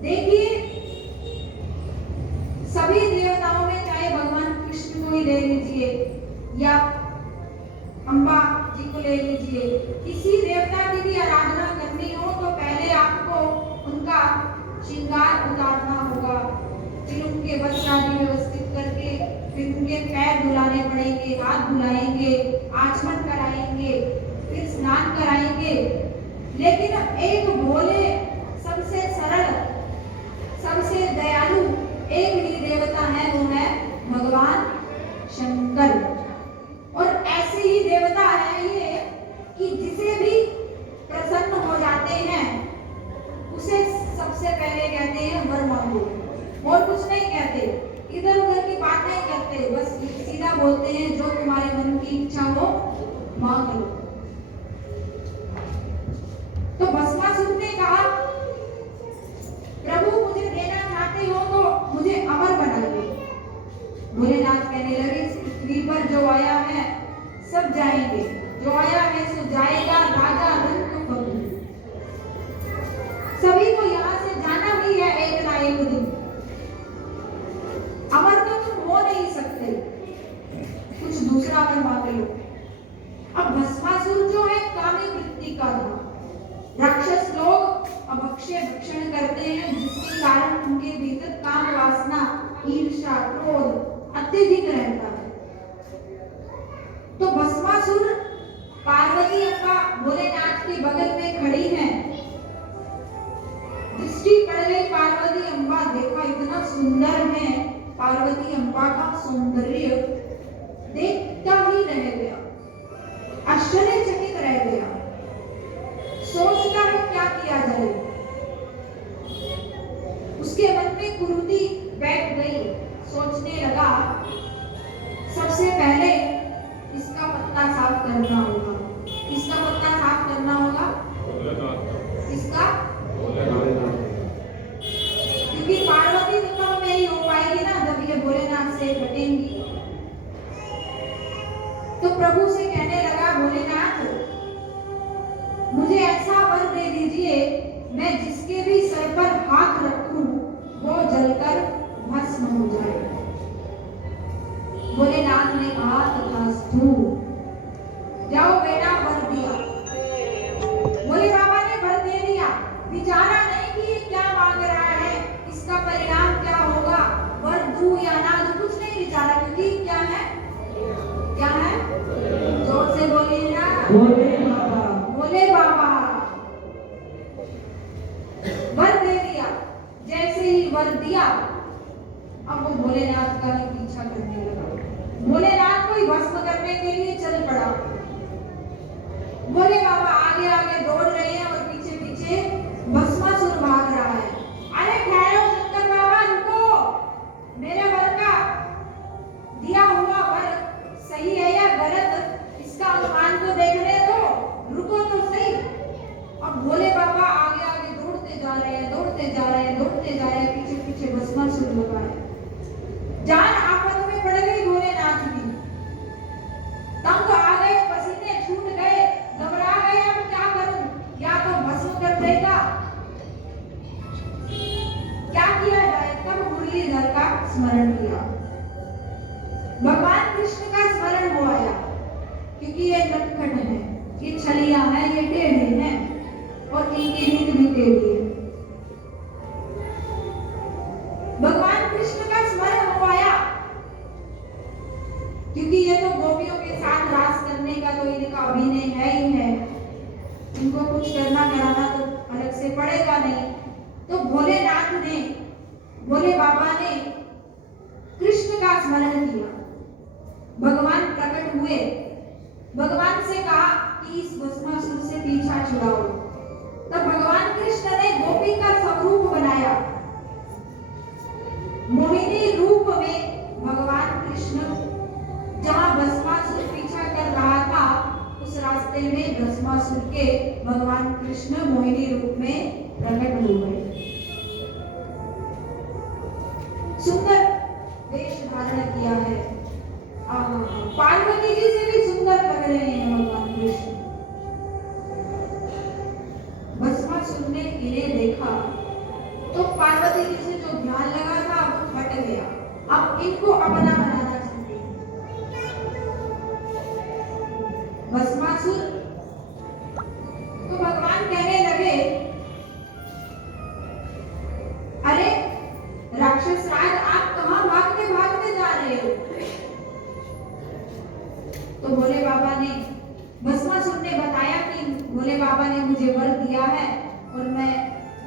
देखिए, सभी देवताओं में, चाहे भगवान कृष्ण को ही ले लीजिए या अम्बा जी को ले लीजिए, किसी देवता की भी आराधना करनी हो तो पहले आपको उनका श्रृंगार उतारना होगा, फिर उनके वस्त्र आदि व्यवस्थित करके, फिर उनके पैर धुलाने पड़ेंगे, हाथ धुलाएंगे, आचमन कराएंगे, फिर स्नान कराएंगे। लेकिन एक भोले, सबसे सरल, सबसे दयालु एक ही देवता है, वो है भगवान शंकर। और ऐसे ही देवता है ये कि जिसे भी प्रसन्न हो जाते हैं उसे सबसे पहले कहते हैं वर मांगो, और कुछ नहीं कहते, इधर उधर की बात नहीं करते, बस सीधा बोलते हैं जो तुम्हारे मन की इच्छा हो मांग लो। तो भस्मासुर ने कहा, प्रभु मुझे देना चाहते हो तो मुझे अमर बनाइए। भोलेनाथ कहने लगे, इस पृथ्वी पर जो आया है सब जाएंगे, जो आया है सो जाएगा, राजा रंग बबू। सभी को यहाँ से जाना भी है एक ना एक दिन। अमर तो तुम हो नहीं सकते, कुछ दूसरा अमर मांग लो। अब भस्मासुर जो है कामी वृत्ति का था। राक्षस लोग अभक्ष्य भक्षण करते हैं, जिसके कारण उनके भीतर काम वासना, ईर्ष्या, क्रोध अत्यधिक रहता है। तो भस्मासुर भोलेनाथ के बगल में खड़ी हैं। दृष्टि पड़ गई पार्वती अम्बा, देखा इतना सुंदर है, पार्वती अम्बा का सौंदर्य देखता ही रह गया, आश्चर्यचकित रह गया। सोचता है क्या किया जाए। उसके मन में कुरीति बैठ गई, सोचने लगा सबसे पहले इसका पत्ता साफ करना होगा। इसका पत्ता साफ करना होगा, इसका, क्योंकि पार्वती तो मेरी हो पाएगी ना जब ये भोलेनाथ से हटेंगी। तो प्रभु से कहने लगा, भोलेनाथ मुझे ऐसा वर दे दीजिए, मैं जिसके भी सर पर हाथ रखूं वो जलकर भस्म हो जाए। भोलेनाथ ने कहा, तथास्तु, जाओ बेटा, वर दिया। भोले बाबा ने वर दे दिया, विचारा नहीं कि ये क्या मांग रहा है, इसका परिणाम क्या होगा, वर दूं या ना दूं, कुछ नहीं विचारा, क्योंकि क्या है, क्या है, जोर से बोलिए ना, भोले बाबा। भोले बाबा। वर दे दिया, जैसे ही वर दिया अब वो भोलेनाथ का ही पीछा करने लगा। भोलेनाथ को ही भस्म करने के लिए चल पड़ा। भोले बाबा आगे आगे दौड़ रहे हैं और पीछे पीछे भस्मासुर भाग रहा है। अरे ठहरो शंकर बाबा, रुको, मेरे वर का दिया हुआ वर सही है या गलत, इसका अनुमान तो देखने दो, रुको तो सही। अब भोले बाबा आगे आगे दौड़ते जा रहे हैं, दौड़ते जा रहे हैं, दौड़ते जा रहे हैं, पीछे पीछे भस्मासुर लगा है। जान आफत में पड़ गई भोलेनाथ की, तंग आ गए, पसीने छूट गए, घबरा गए, अब क्या करूं, या तो भस्म कर देगा, क्या किया जाए। तब मुरलीधर का स्मरण किया, भगवान कृष्ण का स्मरण हो आया, क्योंकि ये नटखट है, ये छलिया है, ये टेढ़े हैं और इनकी नींद भी टेढ़ी है। भगवान कृष्ण का स्मरण हो आया, क्योंकि ये तो गोपियों के साथ रास करने का तो इनका अभिनय है ही है, इनको कुछ करना कराना तो अलग से पड़ेगा नहीं। तो भोलेनाथ ने, भोले बाबा ने कृष्ण का स्मरण किया, भगवान प्रकट हुए, भगवान से कहा कि इस भस्मासुर से पीछा छुड़ाओ। तब भगवान कृष्ण ने गोपी का स्वरूप बनाया, मोहिनी रूप में भगवान कृष्ण जहां भस्मासुर पीछा कर रहा था, उस रास्ते में भस्मासुर के भगवान कृष्ण मोहिनी रूप में प्रकट हो गए। सुंदर वेश धारण किया है, पार्वती जी से भी सुंदर लग रहे हैं भगवान कृष्ण। भस्मासुर ने इन्हें देखा तो पार्वती जी से जो ध्यान लगा था वो हट गया, अब इनको अपना बनाना चाहते हैं। भस्मासुर तो भगवान कहने लगे, अरे राक्षस राज, आप कहां भागते भागते जा रहे हो। तो भोले बाबा ने, भस्मासुर ने बताया कि भोले बाबा ने मुझे वर दिया है और मैं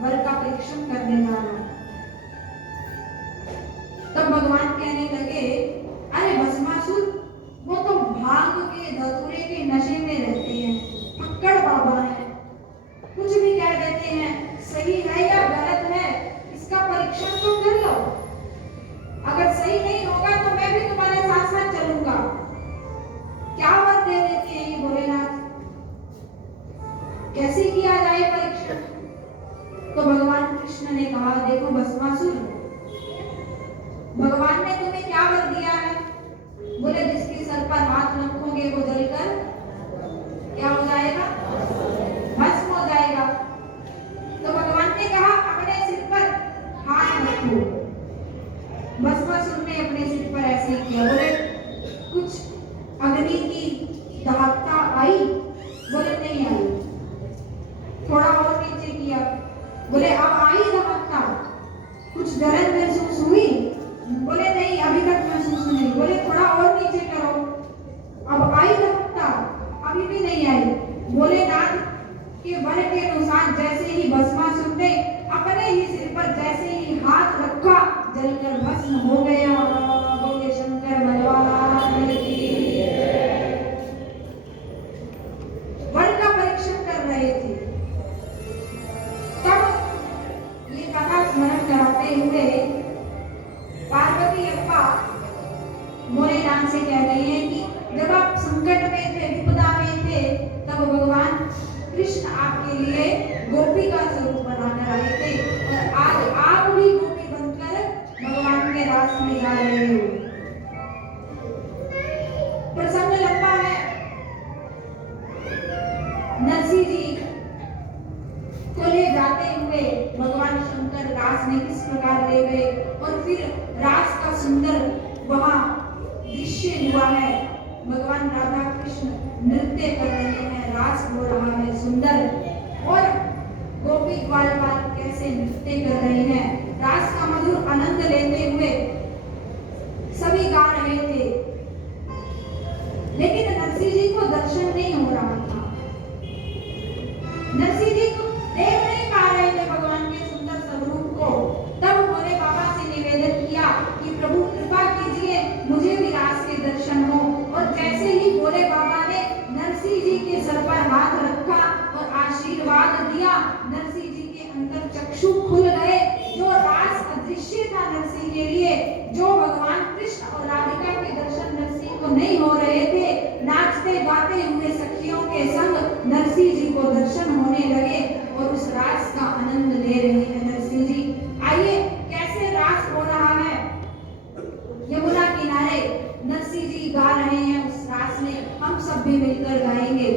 वर का परीक्षण करने जा रहा हूं। तब भगवान कहने लगे, अरे भस्मासुर, वो तो भांग के धतूरे के नशे में रहते हैं, पक्कड़ बाबा है, कुछ भी कह देते हैं, सही है या गलत है इसका परीक्षण तो कर लो, अगर सही नहीं होगा तो मैं भी तुम्हारे साथ साथ चलूंगा। क्या वर दे देते हैं ये भोलेनाथ, कैसे किया जाए परीक्षण। तो भगवान कृष्ण ने कहा, देखो भस्मासुर, भगवान ने तुम्हें क्या वर दिया है, बोले जिसके सर पर हाथ रखोगे वो जलकर क्या हो जाएगा, भस्म हो जाएगा। तो भगवान ने कहा, अपने सिर पर हाथ रखो। भस्मासुर ने अपने सिर पर ऐसे ही किया, बोले कुछ अग्नि की दहकता आई, बोले नहीं आई। थोड़ा और नीचे किया, बोले अब आई दहकता, कुछ दर्द महसूस हुई, बोले नहीं अभी तक महसूस नहीं। बोले थोड़ा और नीचे करो, अब आई दहकता, अभी भी नहीं आई। बोले ना नरसिंह जी को ले जाते हुए भगवान शंकर रास में किस प्रकार ले गए और फिर रास का सुंदर वहां दृश्य हुआ है। भगवान राधा कृष्ण नृत्य कर रहे हैं, रास हो रहा है सुंदर, और गोपी ग्वाल कैसे नृत्य कर रहे हैं, रास का मधुर आनंद लेते हुए सभी गा रहे थे। लेकिन नरसिंह जी को दर्शन नहीं हो रहा था। नरसिंह जी को देख नहीं पा रहे थे भगवान के सुंदर स्वरूप को। तब भोले बाबा से निवेदन किया कि प्रभु कृपा कीजिए, मुझे भी रास के दर्शन हो। और जैसे ही भोले बाबा ने नरसिंह जी के सर पर हाथ रखा और आशीर्वाद दिया, नरसिंह जी के अंदर चक्षु खुल गए। जो रास अदृश्य था नरसिंह के लिए, जो भगवान कृष्ण और राधिका के दर्शन नरसिंह को नहीं हो रहे थे, नाचते गाते हुए सखियों के संग नरसिंह जी को दर्शन होने लगे और उस रास का आनंद ले रहे हैं नरसिंह जी। आइए कैसे रास हो रहा है, यमुना किनारे नरसिंह जी गा रहे हैं उस रास में, हम सब भी मिलकर गाएंगे।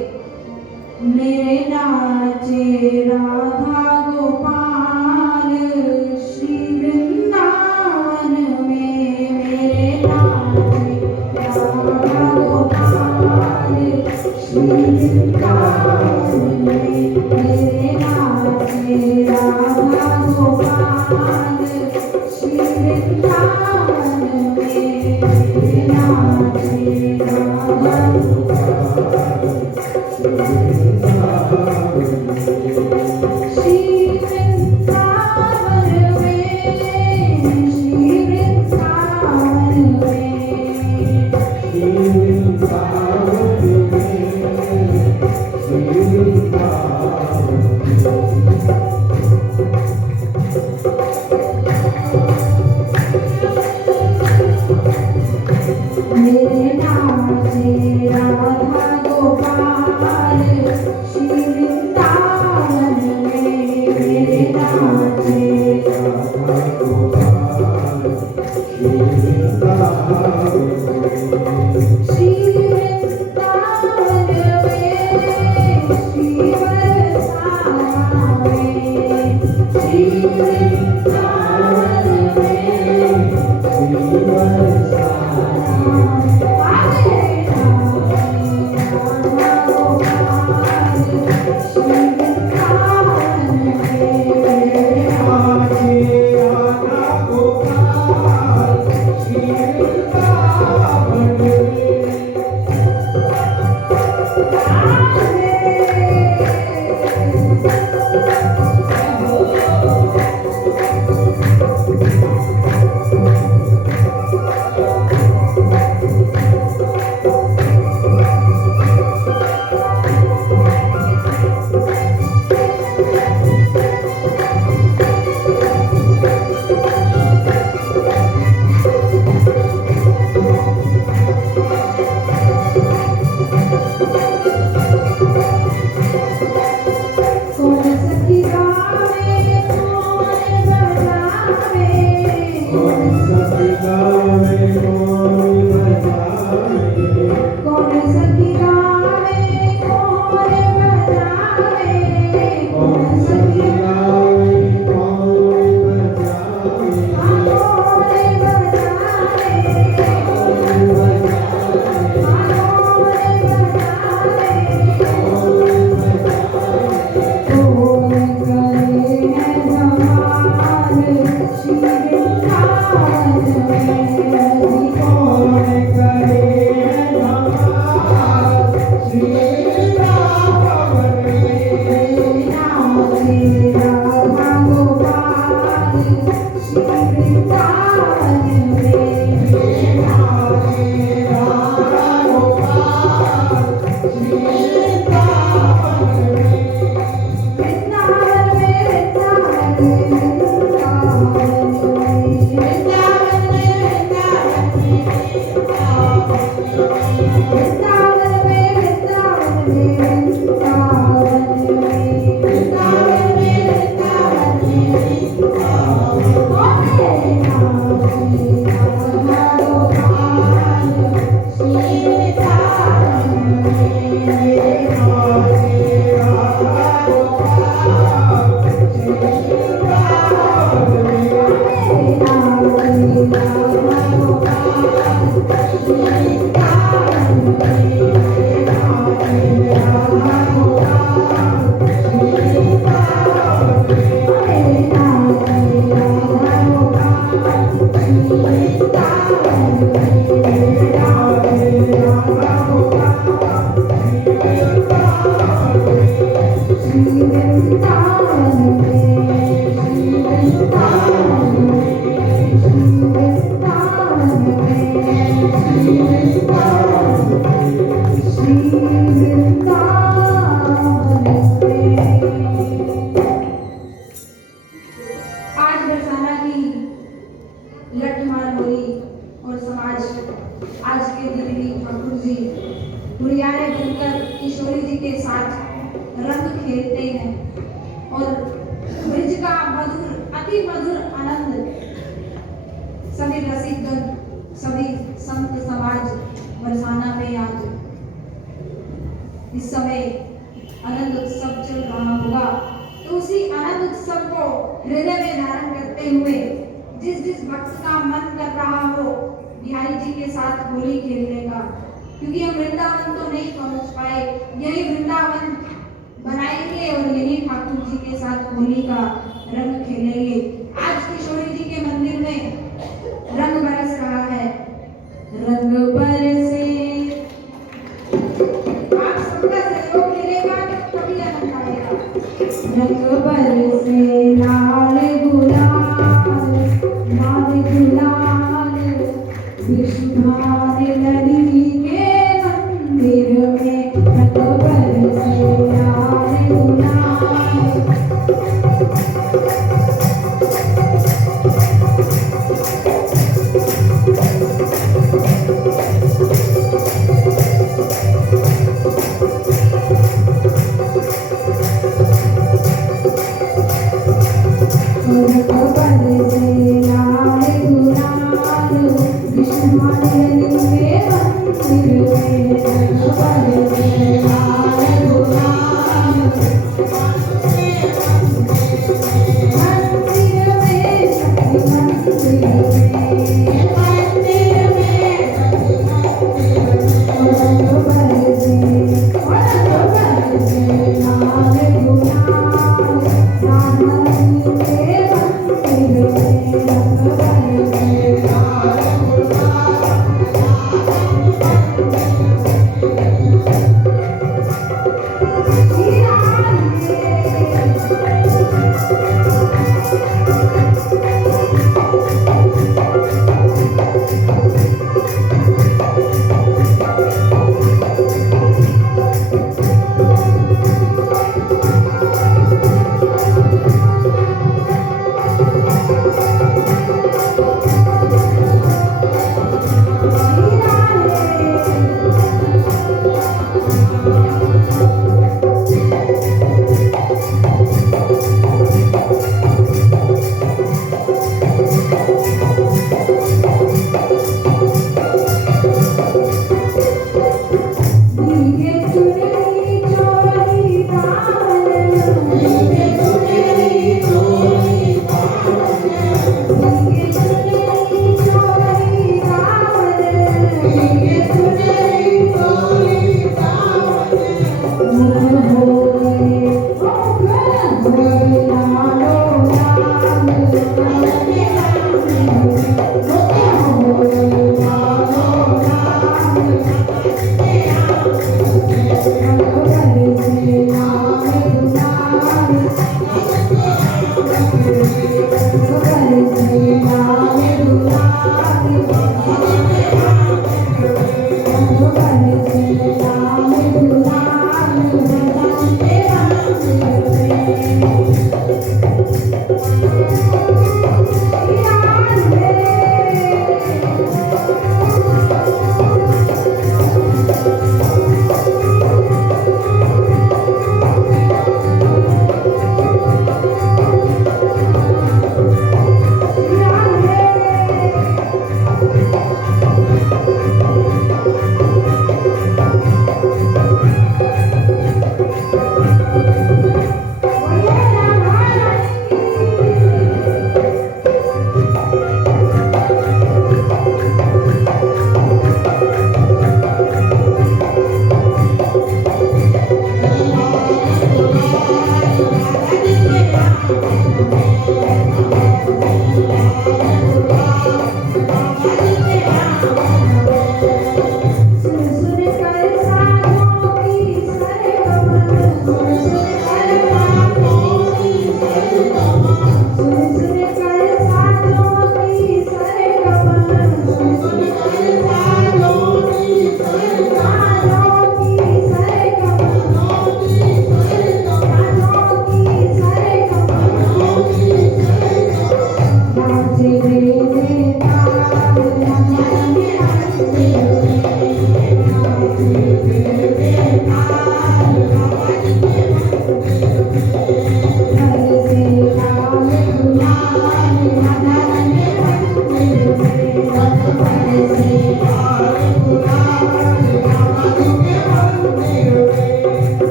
मेरे नाचे राधा गोपाल श्री वृंदावन में, मेरे नाचे राधा गोपाल श्री वृंदावन में, मेरे नाचे राधा गोपाल श्री वृंदावन में, मेरे नाचे राधा श्री वृंदावन में, श्री वृंदावन में। मेरे नाचे गुड़ियाएं बनकर किशोरी जी के साथ रंग खेलते हैं और ब्रज का मधुर अति मधुर आनंद सभी रसिकगण सभी संत समाज बरसाना में आज इस समय आनंद उत्सव चल रहा होगा। तो उसी आनंद उत्सव को हृदय में धारण करते हुए जिस जिस भक्त का मन कर रहा हो बिहारी जी के साथ होली खेलने का, क्योंकि हम वृंदावन तो नहीं पहुंच पाए, यही वृंदावन बनाएंगे और यही ठाकुर जी के साथ होली का रंग खेलेंगे। आज किशोरी जी के मंदिर में रंग बरस रहा है, रंग बरसे, आप सबका सहयोग मिलेगा तभी आनंद आएगा। रंग बरसे लाल गुलाल, लाल गुलाल, विष्णुधान लली के मंदिर में, रंग बरसे लाल गुलाल।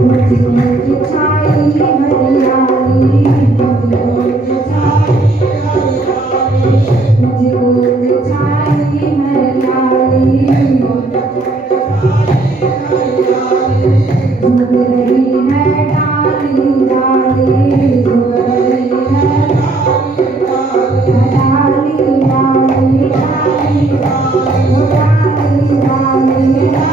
मुझ मुझ छाई हरियाली मुझ मुझ छाई मुझ मुझ छाई हरियाली झूम रही है डाली डाली झूम रही है डाली डाली डाली डाली डाली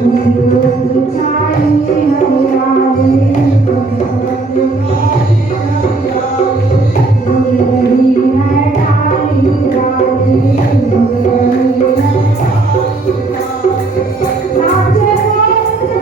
मुझ छाई हरियाली झूम रही है डाली डाली झूम रही है नाचे नाचे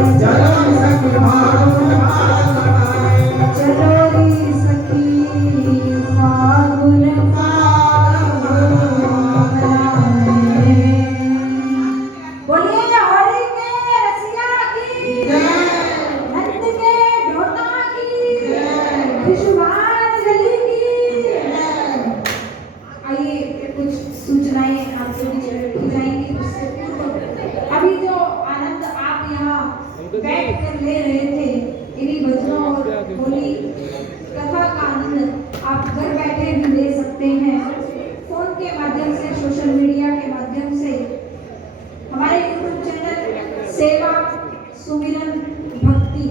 चलो री सखी फागुन बोलिए होली के रसिया की नंद के ढोटा की खुशबान गली की। आइए कुछ सूचनाएं आपसे की जाएंगी। उससे पूर्व अभी जो आनंद आप यहाँ बैठ कर ले रहे थे इन्हीं भजनों और होली कथा का आनंद आप घर बैठे भी ले सकते हैं। फोन के माध्यम से, सोशल मीडिया के माध्यम से, हमारे यूट्यूब चैनल सेवा सुमिरन भक्ति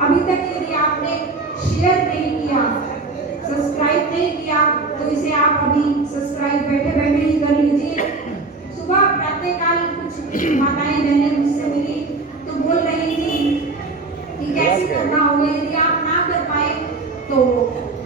अभी तक यदि आपने शेयर नहीं किया, सब्सक्राइब नहीं किया तो इसे आप अभी सब्सक्राइब बैठे बैठे ही कर लीजिए। सुबह प्रातःकाल कुछ माताएं बहनें मुझसे मिली तो बोल रही थी कि कैसे करना होगा। यदि आप ना कर पाए तो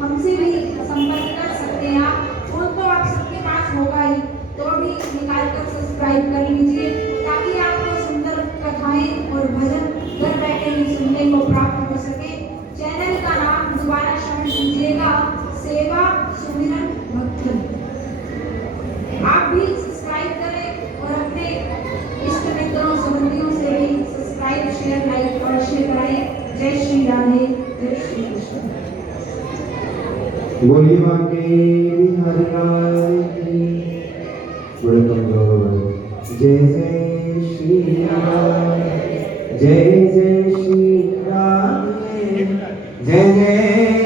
हमसे भी संपर्क कर सकते हैं। आप फोन तो आप सबके पास होगा ही, तो भी निकाल कर सब्सक्राइब कर लीजिए ताकि आपको सुंदर कथाएं और भजन घर बैठे ही सुनने को प्राप्त हो सके। चैनल का नाम दोबारा स्मरण कीजिएगा, सेवा सुमिरन भक्ति। आप भी सब्सक्राइब करें और अपने इष्ट मित्रों संबंधियों से भी सब्सक्राइब शेयर लाइक अवश्य करें। जय श्री राधे, जय श्री कृष्ण। बोलिए बांके बिहारी लाल की बड़े कमजोर। जय जय श्री राम, जय जय श्री राम, जय जय